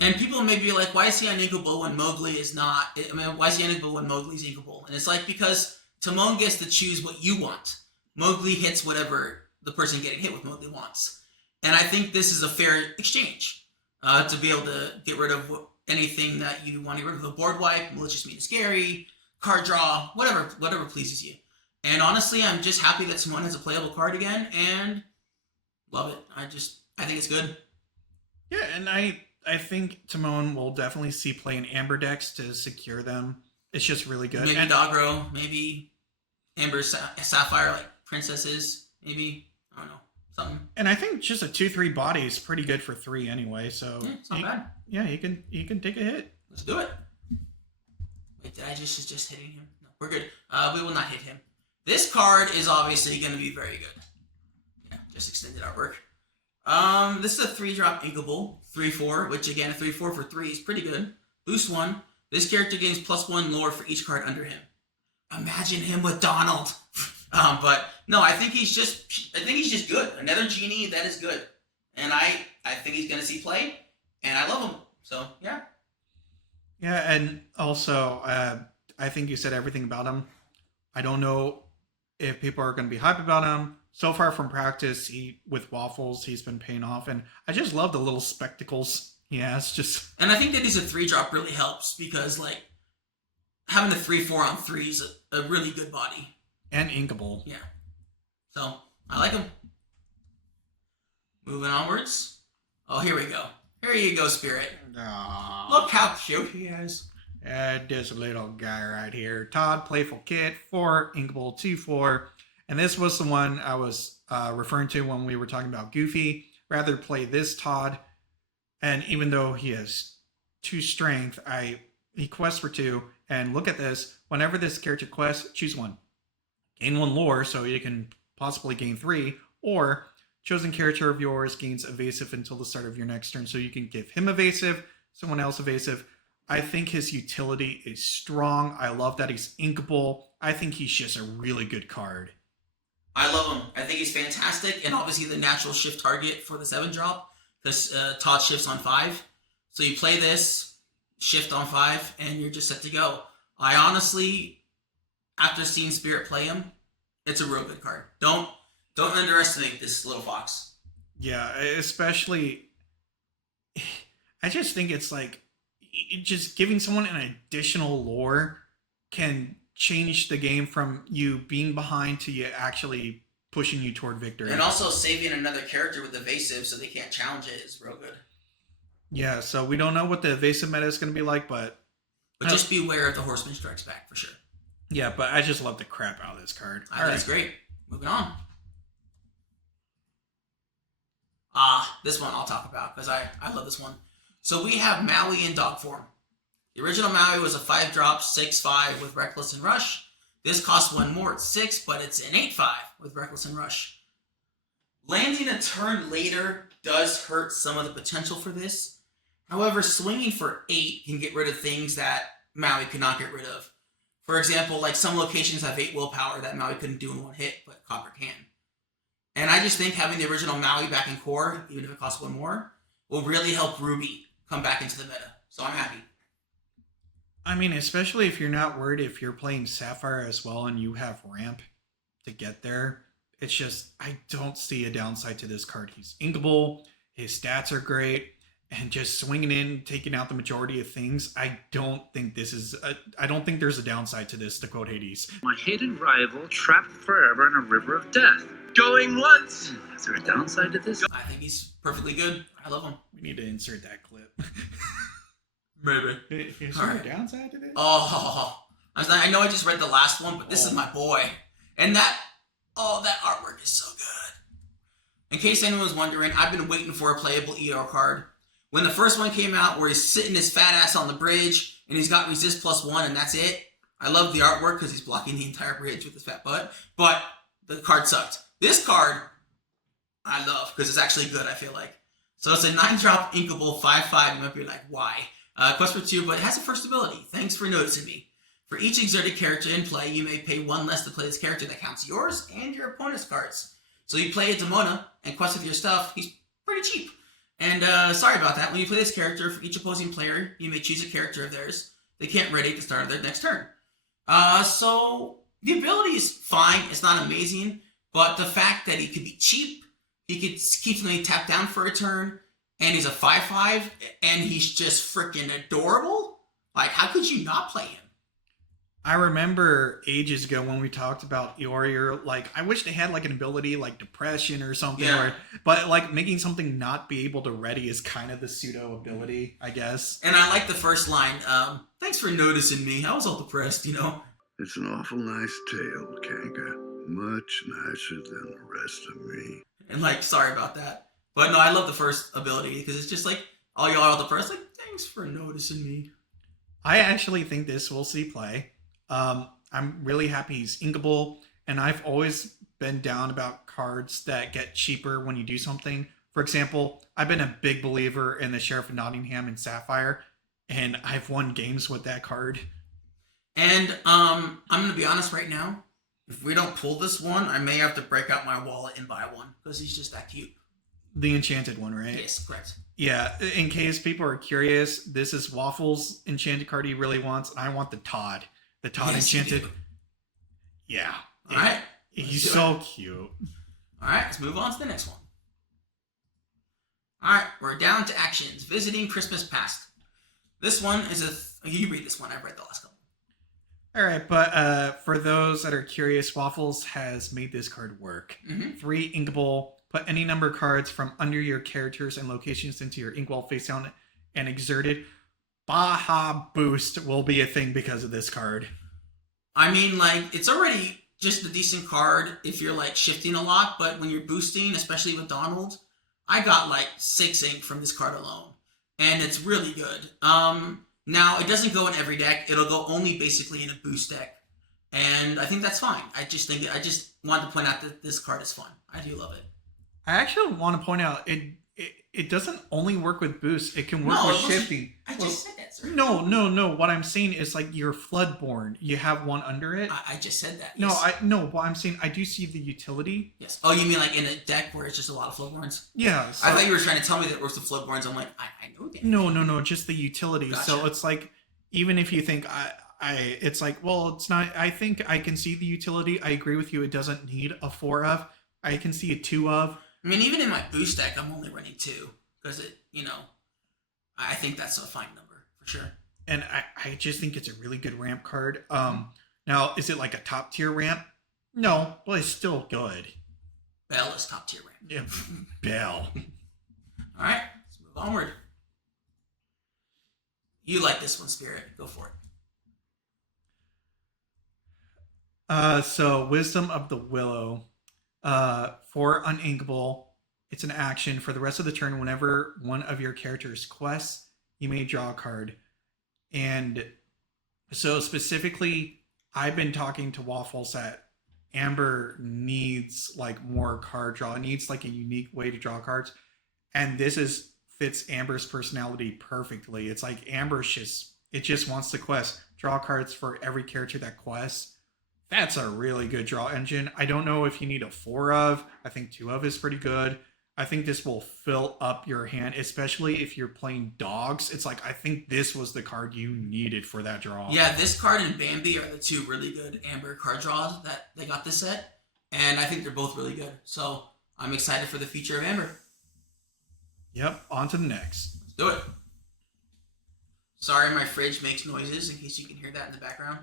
And people may be like, why is he uninkable when Mowgli is not? I mean, why is he uninkable when Mowgli's inkable? And it's like, because Timon gets to choose what you want. Mowgli hits whatever the person getting hit with Mowgli wants. And I think this is a fair exchange to be able to get rid of anything that you want to get rid of. The board wipe, malicious, mean, scary, card draw, whatever pleases you. And honestly, I'm just happy that Timon has a playable card again, and love it. I think it's good. Yeah, and I think Timon will definitely see play in Amber decks to secure them. It's just really good. Maybe and Dogro, maybe Amber Sapphire, like princesses, maybe. I don't know. Something. And I think just a 2/3 body is pretty good for 3 anyway. So yeah, it's not bad. Yeah, he can take a hit. Let's do it. Wait, did I just hitting him? No, we're good. We will not hit him. This card is obviously going to be very good. Yeah, just extended artwork. This is a 3-drop inkable, 3/4, which again, a 3/4 for 3 is pretty good. Boost 1. This character gains +1 lore for each card under him. Imagine him with Donald. But no, I think he's just good. Another genie that is good, and I think he's gonna see play, and I love him. So yeah. Yeah, and also I think you said everything about him. I don't know if people are going to be hype about him. So far from practice, with Waffles, he's been paying off, and I just love the little spectacles he has. And I think that he's a 3-drop really helps because like having the 3/4 on 3 is a really good body. And inkable. Yeah. So, I like him. Moving onwards. Oh, here we go. Here you go, Spirit. Aww. Look how cute he is. This little guy right here. Todd, Playful Kid, 4, inkable, 2/4. And this was the one I was referring to when we were talking about Goofy. Rather play this Todd. And even though he has 2 strength, he quests for 2. And look at this. Whenever this character quests, choose 1. Gain 1 lore, so you can possibly gain 3, or chosen character of yours gains evasive until the start of your next turn, so you can give him evasive, someone else evasive. I think his utility is strong. I love that he's inkable. I think he's just a really good card. I love him. I think he's fantastic, and obviously the natural shift target for the 7-drop, because Todd shifts on 5. So you play this, shift on 5, and you're just set to go. I honestly, after seeing Spirit play him, it's a real good card. Don't underestimate this little fox. Yeah, especially, I just think it's like, just giving someone an additional lore can change the game from you being behind to you actually pushing you toward victory. And also saving another character with evasive so they can't challenge it is real good. Yeah, so we don't know what the evasive meta is going to be like, but just be aware of the Horseman Strikes Back for sure. Yeah, but I just love the crap out of this card. I think it's great. Moving on. This one I'll talk about because I love this one. So we have Maui in dog form. The original Maui was a 5-drop, 6/5 with Reckless and Rush. This costs 1 more. It's 6, but it's an 8/5 with Reckless and Rush. Landing a turn later does hurt some of the potential for this. However, swinging for 8 can get rid of things that Maui could not get rid of. For example, like some locations have 8 willpower that Maui couldn't do in 1 hit, but Copper can. And I just think having the original Maui back in core, even if it costs 1 more, will really help Ruby come back into the meta. So I'm happy. I mean, especially if you're not worried if you're playing Sapphire as well and you have ramp to get there. It's just, I don't see a downside to this card. He's inkable, his stats are great, and just swinging in, taking out the majority of things. I don't think there's a downside to this, to quote Hades. My hated rival trapped forever in a river of death. Going once. Is there a downside to this? I think he's perfectly good. I love him. We need to insert that clip. Maybe. Is All there right. a downside to this? Oh, I know I just read the last one, but this is my boy. And that artwork is so good. In case anyone was wondering, I've been waiting for a playable ER card. When the first one came out, where he's sitting his fat ass on the bridge, and he's got resist +1, and that's it. I love the artwork because he's blocking the entire bridge with his fat butt, but the card sucked. This card, I love, because it's actually good, I feel like. So it's a 9-drop inkable 5/5. You might be like, why? Quest for 2, but it has a first ability. Thanks for noticing me. For each exerted character in play, you may pay 1 less to play this character that counts yours and your opponent's cards. So you play a Demona and quest with your stuff, he's pretty cheap. And sorry about that, when you play this character, for each opposing player, you may choose a character of theirs they can't ready at the start of their next turn. So the ability is fine, it's not amazing, but the fact that he could be cheap, he could keep something tapped down for a turn, and he's a 5/5, and he's just freaking adorable. Like, how could you not play him? I remember ages ago when we talked about Eoyer, like, I wish they had like an ability like depression or something, Yeah. but like making something not be able to ready is kind of the pseudo ability, I guess. And I like the first line, thanks for noticing me. I was all depressed, you know? It's an awful nice tale, Kanga. Much nicer than the rest of me. And like, sorry about that. But no, I love the first ability because it's just like, all y'all are all depressed, like, thanks for noticing me. I actually think this will see play. I'm really happy he's inkable, and I've always been down about cards that get cheaper when you do something. For example, I've been a big believer in the Sheriff of Nottingham and Sapphire, and I've won games with that card. And I'm gonna be honest right now. If we don't pull this one, I may have to break out my wallet and buy one because he's just that cute. The enchanted one, right? Yes, correct. Yeah, in case people are curious, this is Waffles' enchanted card he really wants, and I want the Todd. The Todd Yes, you enchanted. do. Yeah. All right. He's so cute. All right, let's move on to the next one. All right, we're down to actions. Visiting Christmas Past. This one is you read this one. I've read the last couple. All right, but for those that are curious, Waffles has made this card work. 3 inkable. Put any number of cards from under your characters and locations into your inkwell face down and exerted. Baja Boost will be a thing because of this card. I mean, like, it's already just a decent card if you're, like, shifting a lot, but when you're boosting, especially with Donald, I got, like, 6 ink from this card alone, and it's really good. Now, it doesn't go in every deck. It'll go only basically in a boost deck, and I think that's fine. I just wanted to point out that this card is fun. I do love it. I actually want to point out it doesn't only work with boost. It can work with shifting. I just said that, sir. No. What I'm saying is like your Floodborn. You have one under it. I just said that. Yes. What I'm saying, I do see the utility. Yes. Oh, you mean like in a deck where it's just a lot of Floodborns? Yeah. So, I thought you were trying to tell me that it was the Floodborns. I'm like, I know that. No, just the utility. Gotcha. So it's like, even if you think it's like, well, it's not. I think I can see the utility. I agree with you. It doesn't need a 4 of. I can see a 2 of. I mean, even in my boost deck, I'm only running 2 because I think that's a fine number for sure. And I just think it's a really good ramp card. Now, is it like a top tier ramp? No, but it's still good. Bell is top tier ramp. Yeah, Bell. All right, let's move onward. You like this one, Spirit. Go for it. So Wisdom of the Willow. 4 uninkable. It's an action for the rest of the turn. Whenever one of your characters quests, you may draw a card. And so specifically, I've been talking to Waffles that Amber needs like more card draw. It needs like a unique way to draw cards. And this fits Amber's personality perfectly. It's like Amber's just wants to quest, draw cards for every character that quests. That's a really good draw engine. I don't know if you need a 4 of. I think 2 of is pretty good. I think this will fill up your hand, especially if you're playing dogs. It's like, I think this was the card you needed for that draw. Yeah, this card and Bambi are the 2 really good Amber card draws that they got this set. And I think they're both really good. So I'm excited for the future of Amber. Yep, on to the next. Let's Do it. Sorry, my fridge makes noises in case you can hear that in the background.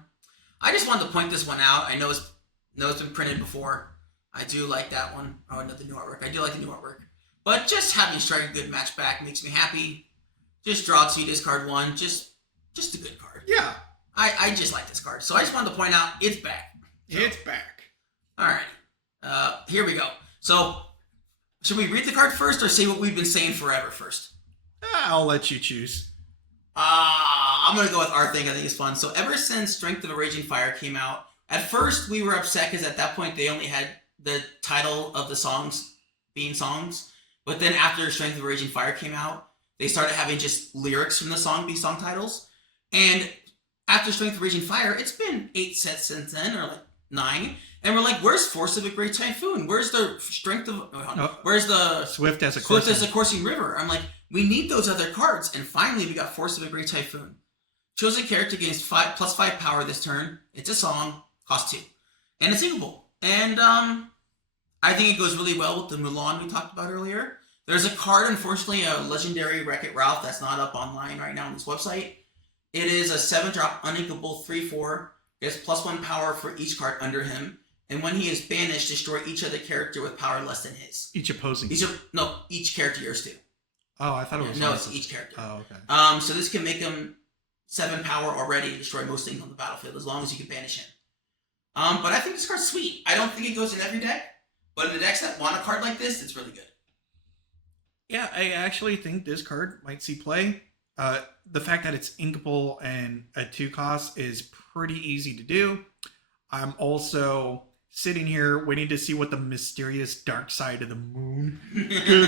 I just wanted to point this one out. I know it's been printed before. I do like that one. Oh, no, the new artwork. I do like the new artwork. But just having Strike a good match back makes me happy. Just draw 2, discard 1. Just a good card. Yeah. I just like this card. So I just wanted to point out it's back. So, It's back. all right. Here we go. So should we read the card first or say what we've been saying forever first? I'll let you choose. I'm going to go with our thing. I think it's fun. So ever since Strength of a Raging Fire came out, at first we were upset because at that point they only had the title of the songs being songs. But then after Strength of a Raging Fire came out, they started having just lyrics from the song be song titles. And after Strength of a Raging Fire, it's been 8 sets since then, or like 9. And we're like, where's Force of a Great Typhoon? Where's the Strength of... Where's the... Swift as a Coursing River? I'm like, we need those other cards. And finally, we got Force of a Great Typhoon. Chosen character gains +5 power this turn. It's a song. Cost 2. And it's singable. And I think it goes really well with the Mulan we talked about earlier. There's a card, unfortunately, a legendary Wreck-It Ralph that's not up online right now on this website. It is a 7-drop uninkable 3/4. Gets +1 power for each card under him. And when he is banished, destroy each other character with power less than his. Each opposing. Each character yours too. Oh, I thought it was... No, it's each character. Oh, okay. So this can make him 7 power already to destroy most things on the battlefield, as long as you can banish him. But I think this card's sweet. I don't think it goes in every deck, but in the decks that want a card like this, it's really good. Yeah, I actually think this card might see play. The fact that it's inkable and a 2 cost is pretty easy to do. I'm also sitting here waiting to see what the mysterious dark side of the moon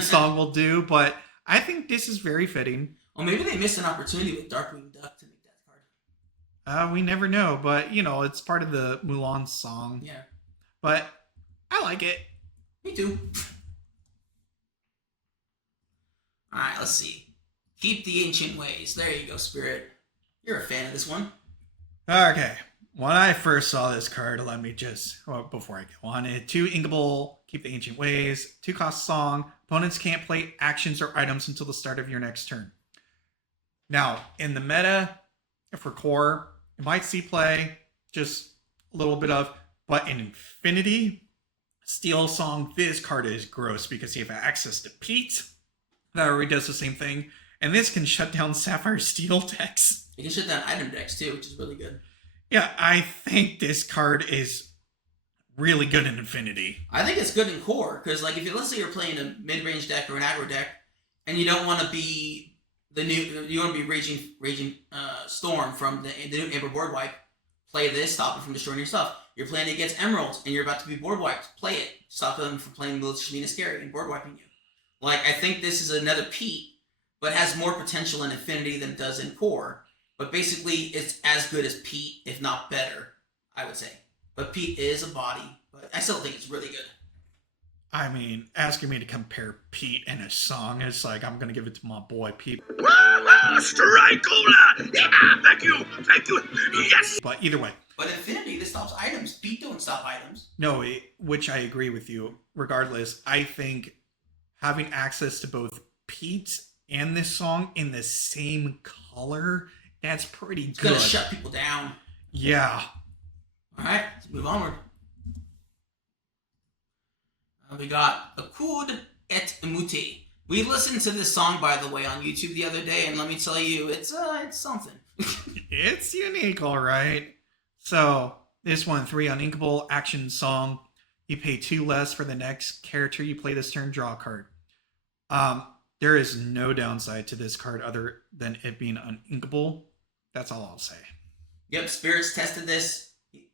song will do, but I think this is very fitting. Well, maybe they missed an opportunity with Darkwing Duck to make that card. We never know, but it's part of the Mulan song. Yeah. But I like it. Me too. Alright, let's see. Keep the Ancient Ways. There you go, Spirit. You're a fan of this one. Okay. When I first saw this card, before I go on, 2 inkable, Keep the Ancient Ways, 2 cost song. Opponents can't play actions or items until the start of your next turn. Now, in the meta, for core, it might see play, just a little bit of, but in Infinity, Steel Song, this card is gross because you have access to Pete. That already does the same thing. And this can shut down Sapphire Steel decks. You can shut down item decks too, which is really good. Yeah, I think this card is really good in Infinity. I think it's good in core, because like let's say you're playing a mid-range deck or an aggro deck, and you don't want to be you want to be Raging Storm from the new Amber board wipe. Play this, stop it from destroying your stuff. You're playing against Emeralds, and you're about to be board wiped. Play it, stop them from playing Shamina Scary and board wiping you. Like, I think this is another Pete, but has more potential in Infinity than it does in core. But basically, it's as good as Pete, if not better, I would say. But Pete is a body, but I still think it's really good. I mean, asking me to compare Pete and a song is like, I'm going to give it to my boy Pete. Strike-ola! Yeah, thank you, yes! But either way. But Infinity, this stops items. Pete don't stop items. No, which I agree with you. Regardless, I think having access to both Pete and this song in the same color, that's pretty good. It's going to shut people down. Yeah. All right, let's move onward. We got Akud et Muti. We listened to this song, by the way, on YouTube the other day, and let me tell you, it's something. It's unique, all right. So, this one, 3 uninkable action song. You pay 2 less for the next character you play this turn, draw a card. There is no downside to this card other than it being uninkable. That's all I'll say. Yep, Spirits tested this.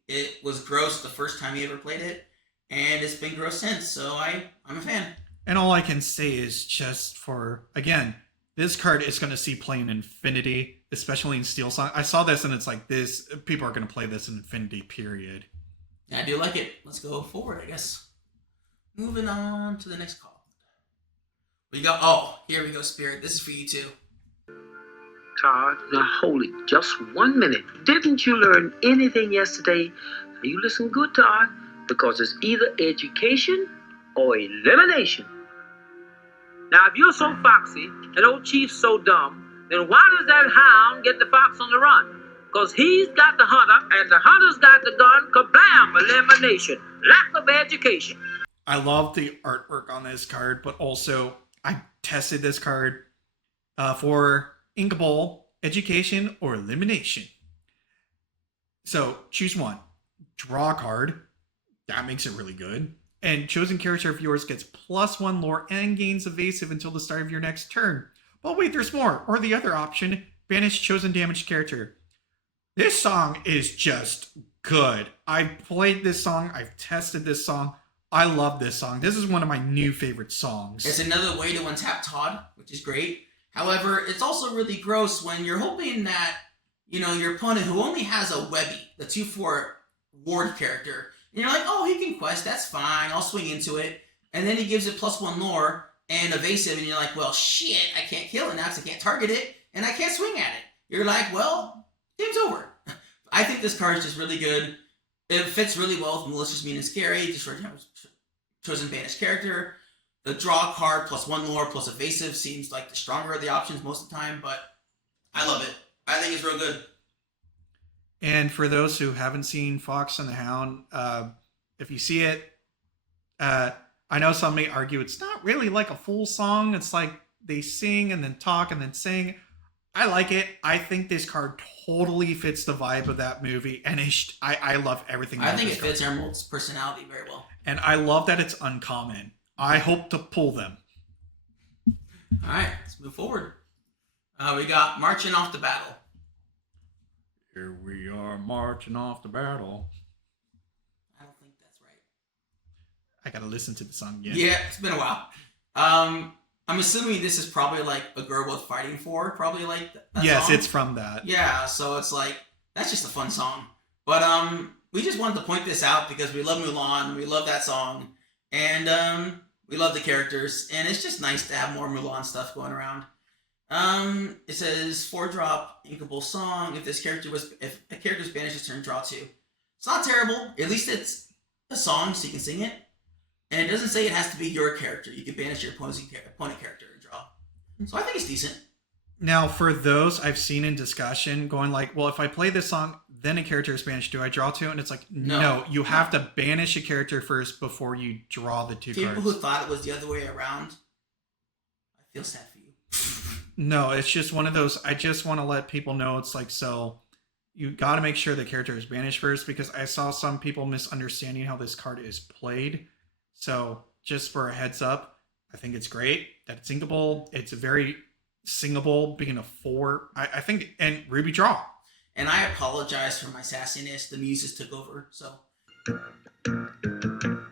It was gross the first time he ever played it, and it's been gross since, so I'm a fan. And all I can say is just for, again, this card is going to see play in Infinity, especially in Steel Song. I saw this and it's like this, people are going to play this in Infinity, period. Yeah, I do like it. Let's go forward, I guess. Moving on to the next call. We got, here we go, Spirit. This is for you too. Todd, now hold it just 1 minute. Didn't you learn anything yesterday? Now you listen good, Todd, because it's either education or elimination. Now, if you're so foxy and old Chief's so dumb, then why does that hound get the fox on the run? Because he's got the hunter and the hunter's got the gun. Kablam! Elimination. Lack of education. I love the artwork on this card, but also I tested this card for Inkable, Education, or Elimination. So choose one. Draw a card. That makes it really good. And chosen character of yours gets +1 lore and gains evasive until the start of your next turn. But wait, there's more. Or the other option, banish chosen damaged character. This song is just good. I've played this song. I've tested this song. I love this song. This is one of my new favorite songs. It's another way to untap Todd, which is great. However, it's also really gross when you're hoping that, you know, your opponent who only has a Webby, the 2/4 ward character, and you're like, oh, he can quest, that's fine, I'll swing into it. And then he gives it +1 lore and evasive, and you're like, well, shit, I can't kill it now because I can't target it, and I can't swing at it. You're like, well, game's over. I think this card is just really good. It fits really well with Malicious, Mean, and Scary, just for chosen banished character. The draw card +1 lore plus evasive seems like the stronger of the options most of the time, but I love it. I think it's real good. And for those who haven't seen Fox and the Hound, if you see it, I know some may argue it's not really like a full song. It's like they sing and then talk and then sing. I like it. I think this card totally fits the vibe of that movie, and I love everything. I think it fits Emerald's personality very well. And I love that it's uncommon. I hope to pull them. All right, let's move forward. We got Marching Off to Battle. Here we are marching off to battle. I don't think that's right. I gotta listen to the song again. Yeah, it's been a while. I'm assuming this is probably like a girl worth fighting for. Probably like that yes, song. it's from that. Yeah, so it's like that's just a fun song. But we just wanted to point this out because we love Mulan, we love that song, and we love the characters, and it's just nice to have more Mulan stuff going around. It says 4-drop inkable song. If a character's banished this turn, draw 2. It's not terrible. At least it's a song, so you can sing it. And it doesn't say it has to be your character. You can banish your opponent character and draw. So I think it's decent. Now, for those I've seen in discussion going like, well, if I play this song, then a character is banished, do I draw 2? And it's like, no, you have to banish a character first before you draw the 2 cards. People who thought it was the other way around, I feel sad for you. No, it's just one of those, I just want to let people know it's like, so you got to make sure the character is banished first, because I saw some people misunderstanding how this card is played. So just for a heads up, I think it's great that it's inkable. It's very singable, being a 4. I think, and Ruby draw. And I apologize for my sassiness. The muses took over, so.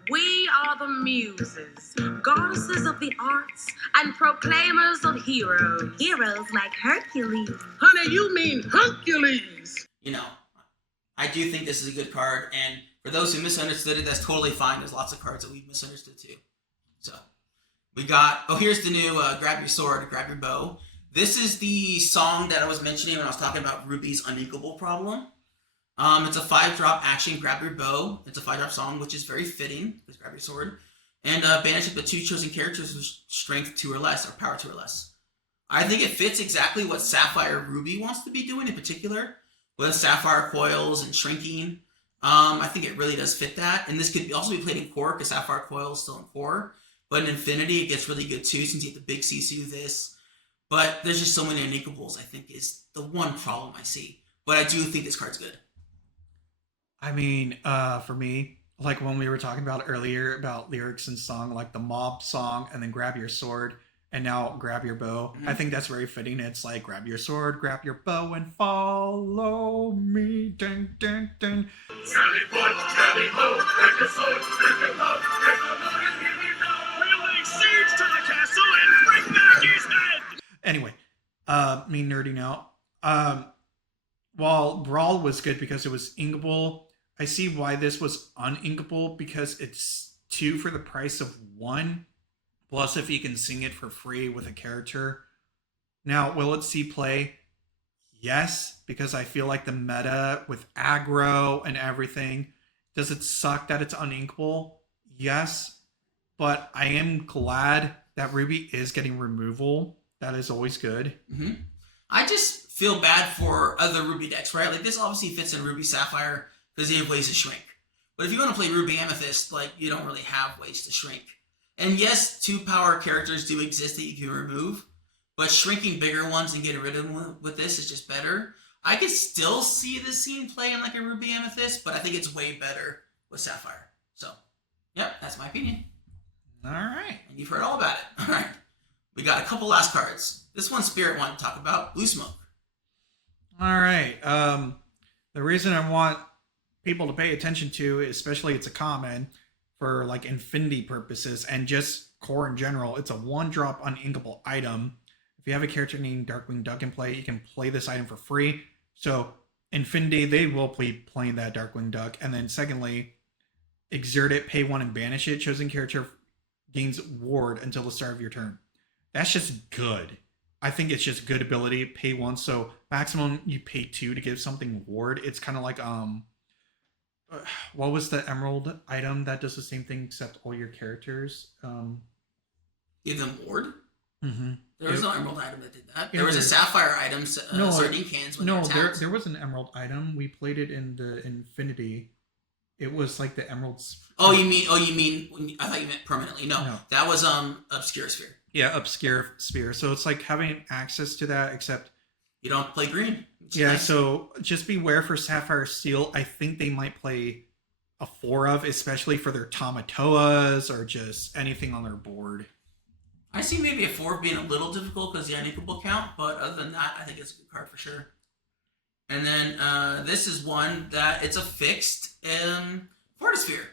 We are the muses, goddesses of the arts, and proclaimers of heroes. Heroes like Hercules. Honey, you mean Hercules. You know, I do think this is a good card, and for those who misunderstood it, that's totally fine. There's lots of cards that we've misunderstood too. So, we got, here's the new Grab Your Sword, Grab Your Bow. This is the song that I was mentioning when I was talking about Ruby's uninkable problem. It's a 5-drop action, Grab Your Bow. It's a 5-drop song, which is very fitting, because Grab Your Sword. And banish up to 2 chosen characters with strength 2 or less, or power 2 or less. I think it fits exactly what Sapphire Ruby wants to be doing in particular, with Sapphire Coils and shrinking. I think it really does fit that. And this could also be played in core, because Sapphire Coil is still in core. But in Infinity, it gets really good too, since you get the big CC with this. But there's just so many uninkables, I think, is the one problem I see. But I do think this card's good. I mean, for me, like when we were talking about earlier about lyrics and song, like the mob song and then Grab Your Sword and now Grab Your Bow. I think that's very fitting. It's like grab your sword, grab your bow, and follow me. Dun, dun, dun. Sally Port, Sally Ho, grab your sword, grab your bow, grab your bow, and here we go. We'll lay siege to the castle and bring back his head. Anyway, me nerding out. While Brawl was good because it was inkable, I see why this was uninkable, because it's 2 for the price of 1. Plus, if you can sing it for free with a character. Now, will it see play? Yes, because I feel like the meta with aggro and everything. Does it suck that it's uninkable? Yes, but I am glad that Ruby is getting removal. That is always good. Mm-hmm. I just feel bad for other Ruby decks, right? Like this obviously fits in Ruby Sapphire because they have ways to shrink. But if you want to play Ruby Amethyst, like you don't really have ways to shrink. And yes, 2-power characters do exist that you can remove, but shrinking bigger ones and getting rid of them with this is just better. I could still see this scene playing like a Ruby Amethyst, but I think it's way better with Sapphire. So, yep, that's my opinion. All right. And you've heard all about it. All right. We got a couple last cards. This one Spirit wanted to talk about, Blue Smoke. All right. The reason I want people to pay attention to, especially it's a common for like Infinity purposes and just core in general, it's a 1-drop uninkable item. If you have a character named Darkwing Duck in play, you can play this item for free. So Infinity, they will be playing that Darkwing Duck. And then secondly, exert it, pay 1 and banish it. Chosen character gains ward until the start of your turn. That's just good. I think it's just good ability. Pay 1, so maximum you pay 2 to give something ward. It's kind of like what was the emerald item that does the same thing except all your characters? Give them ward? Mm-hmm. There was no emerald item that did that. Yeah, There was a sapphire item, no, sardine cans. When no, they were tapped. there was an emerald item. We played it in the Infinity. It was like the emeralds. Oh, you mean? I thought you meant permanently. No, that was Obscure Sphere. Yeah, Obscure Sphere. So it's like having access to that, except you don't play green. Yeah, nice. So just beware for Sapphire Steel. I think they might play a 4 of, especially for their Tamatoas or just anything on their board. I see maybe a 4 being a little difficult because the uninkable count, but other than that, I think it's a good card for sure. And then this is one that it's a fixed Fortisphere.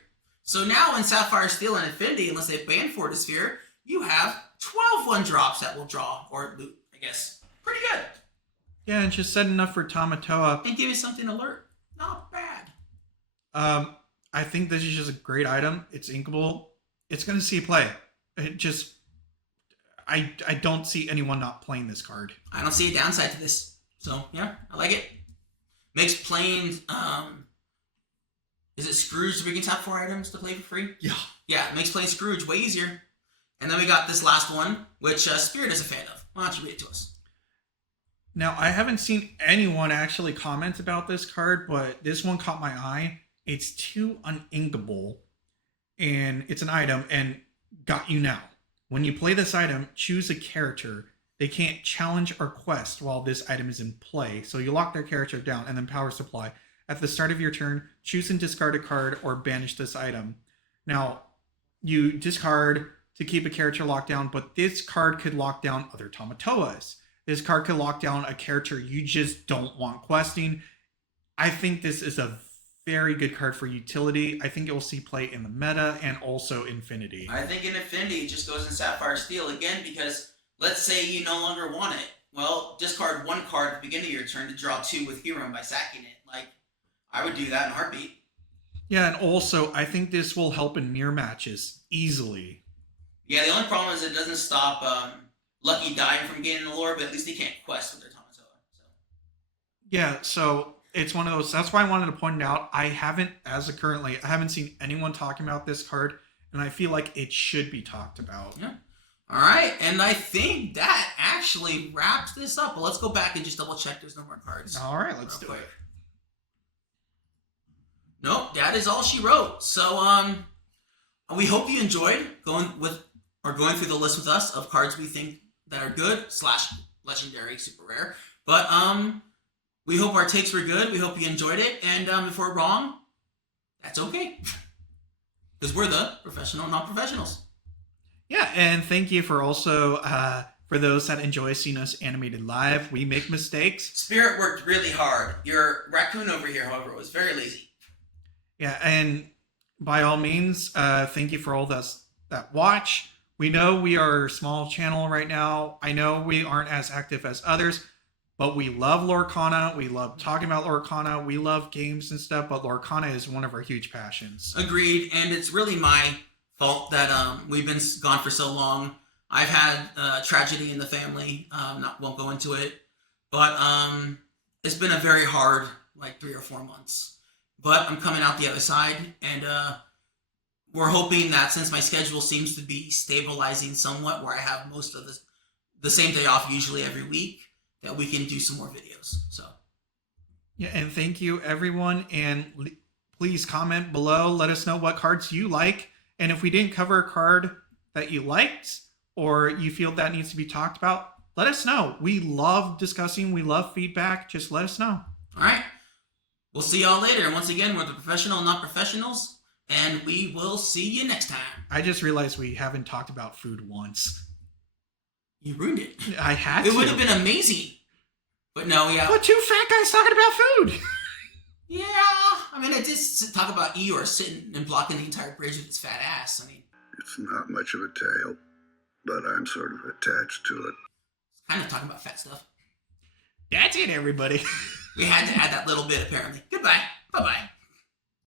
So now in Sapphire Steel and Infinity, unless they ban Fortisphere, you have 12 1-drops that will draw or loot, I guess. Pretty good. Yeah, and just set enough for Tamatoa. And give you something alert. Not bad. I think this is just a great item. It's inkable. It's going to see play. It just... I don't see anyone not playing this card. I don't see a downside to this. So, yeah, I like it. Makes playing... is it Scrooge where you can tap 4 items to play for free? Yeah. Yeah, it makes playing Scrooge way easier. And then we got this last one, which Spirit is a fan of. Why don't you read it to us? Now, I haven't seen anyone actually comment about this card, but this one caught my eye. It's 2 uninkable, and it's an item, and got you now. When you play this item, choose a character. They can't challenge or quest while this item is in play, so you lock their character down, and then power supply. At the start of your turn, choose and discard a card or banish this item. Now, you discard to keep a character locked down, but this card could lock down other Tamatoas. This card could lock down a character you just don't want questing. I think this is a very good card for utility. I think it will see play in the meta and also Infinity. I think in Infinity it just goes in Sapphire Steel again because let's say you no longer want it. Well, discard 1 card at the beginning of your turn to draw 2 with Hero by sacking it. Like, I would do that in a heartbeat. Yeah, and also I think this will help in mirror matches easily. Yeah, the only problem is it doesn't stop Lucky dying from gaining the lore, but at least they can't quest with their Tamatoa. So. Yeah, so it's one of those. That's why I wanted to point it out. I haven't seen anyone talking about this card, and I feel like it should be talked about. Yeah. All right, and I think that actually wraps this up. But let's go back and just double check there's no more cards. All right, let's do it. Nope, that is all she wrote. So we hope you enjoyed going through the list with us of cards we think that are good / legendary, super rare. But we hope our takes were good. We hope you enjoyed it. And if we're wrong, that's okay. Because we're the professional non-professionals. Yeah, and thank you for also for those that enjoy seeing us animated live. We make mistakes. Spirit worked really hard. Your raccoon over here, however, was very lazy. Yeah, and by all means, thank you for all those that watch. We know we are a small channel right now. I know we aren't as active as others, but we love Lorcana. We love talking about Lorcana. We love games and stuff, but Lorcana is one of our huge passions. Agreed, and it's really my fault that we've been gone for so long. I've had tragedy in the family. Won't go into it, but it's been a very hard 3 or 4 months. But I'm coming out the other side, and we're hoping that since my schedule seems to be stabilizing somewhat, where I have most of the same day off usually every week, that we can do some more videos. So Yeah, and thank you everyone, and please comment below. Let us know what cards you like, and if we didn't cover a card that you liked or you feel that needs to be talked about, let us know. We love discussing. We love feedback. Just let us know. all right, we'll see y'all later. And once again, we're the professional and not professionals, and we will see you next time. I just realized we haven't talked about food once. You ruined it. I had to. It would have been amazing. But no, yeah. What, two fat guys talking about food? Yeah. I mean, I did talk about Eeyore sitting and blocking the entire bridge with his fat ass. I mean, It's not much of a tale, but I'm sort of attached to it. kind of talking about fat stuff. That's it, everybody. We had to add that little bit, apparently. Goodbye. Bye-bye.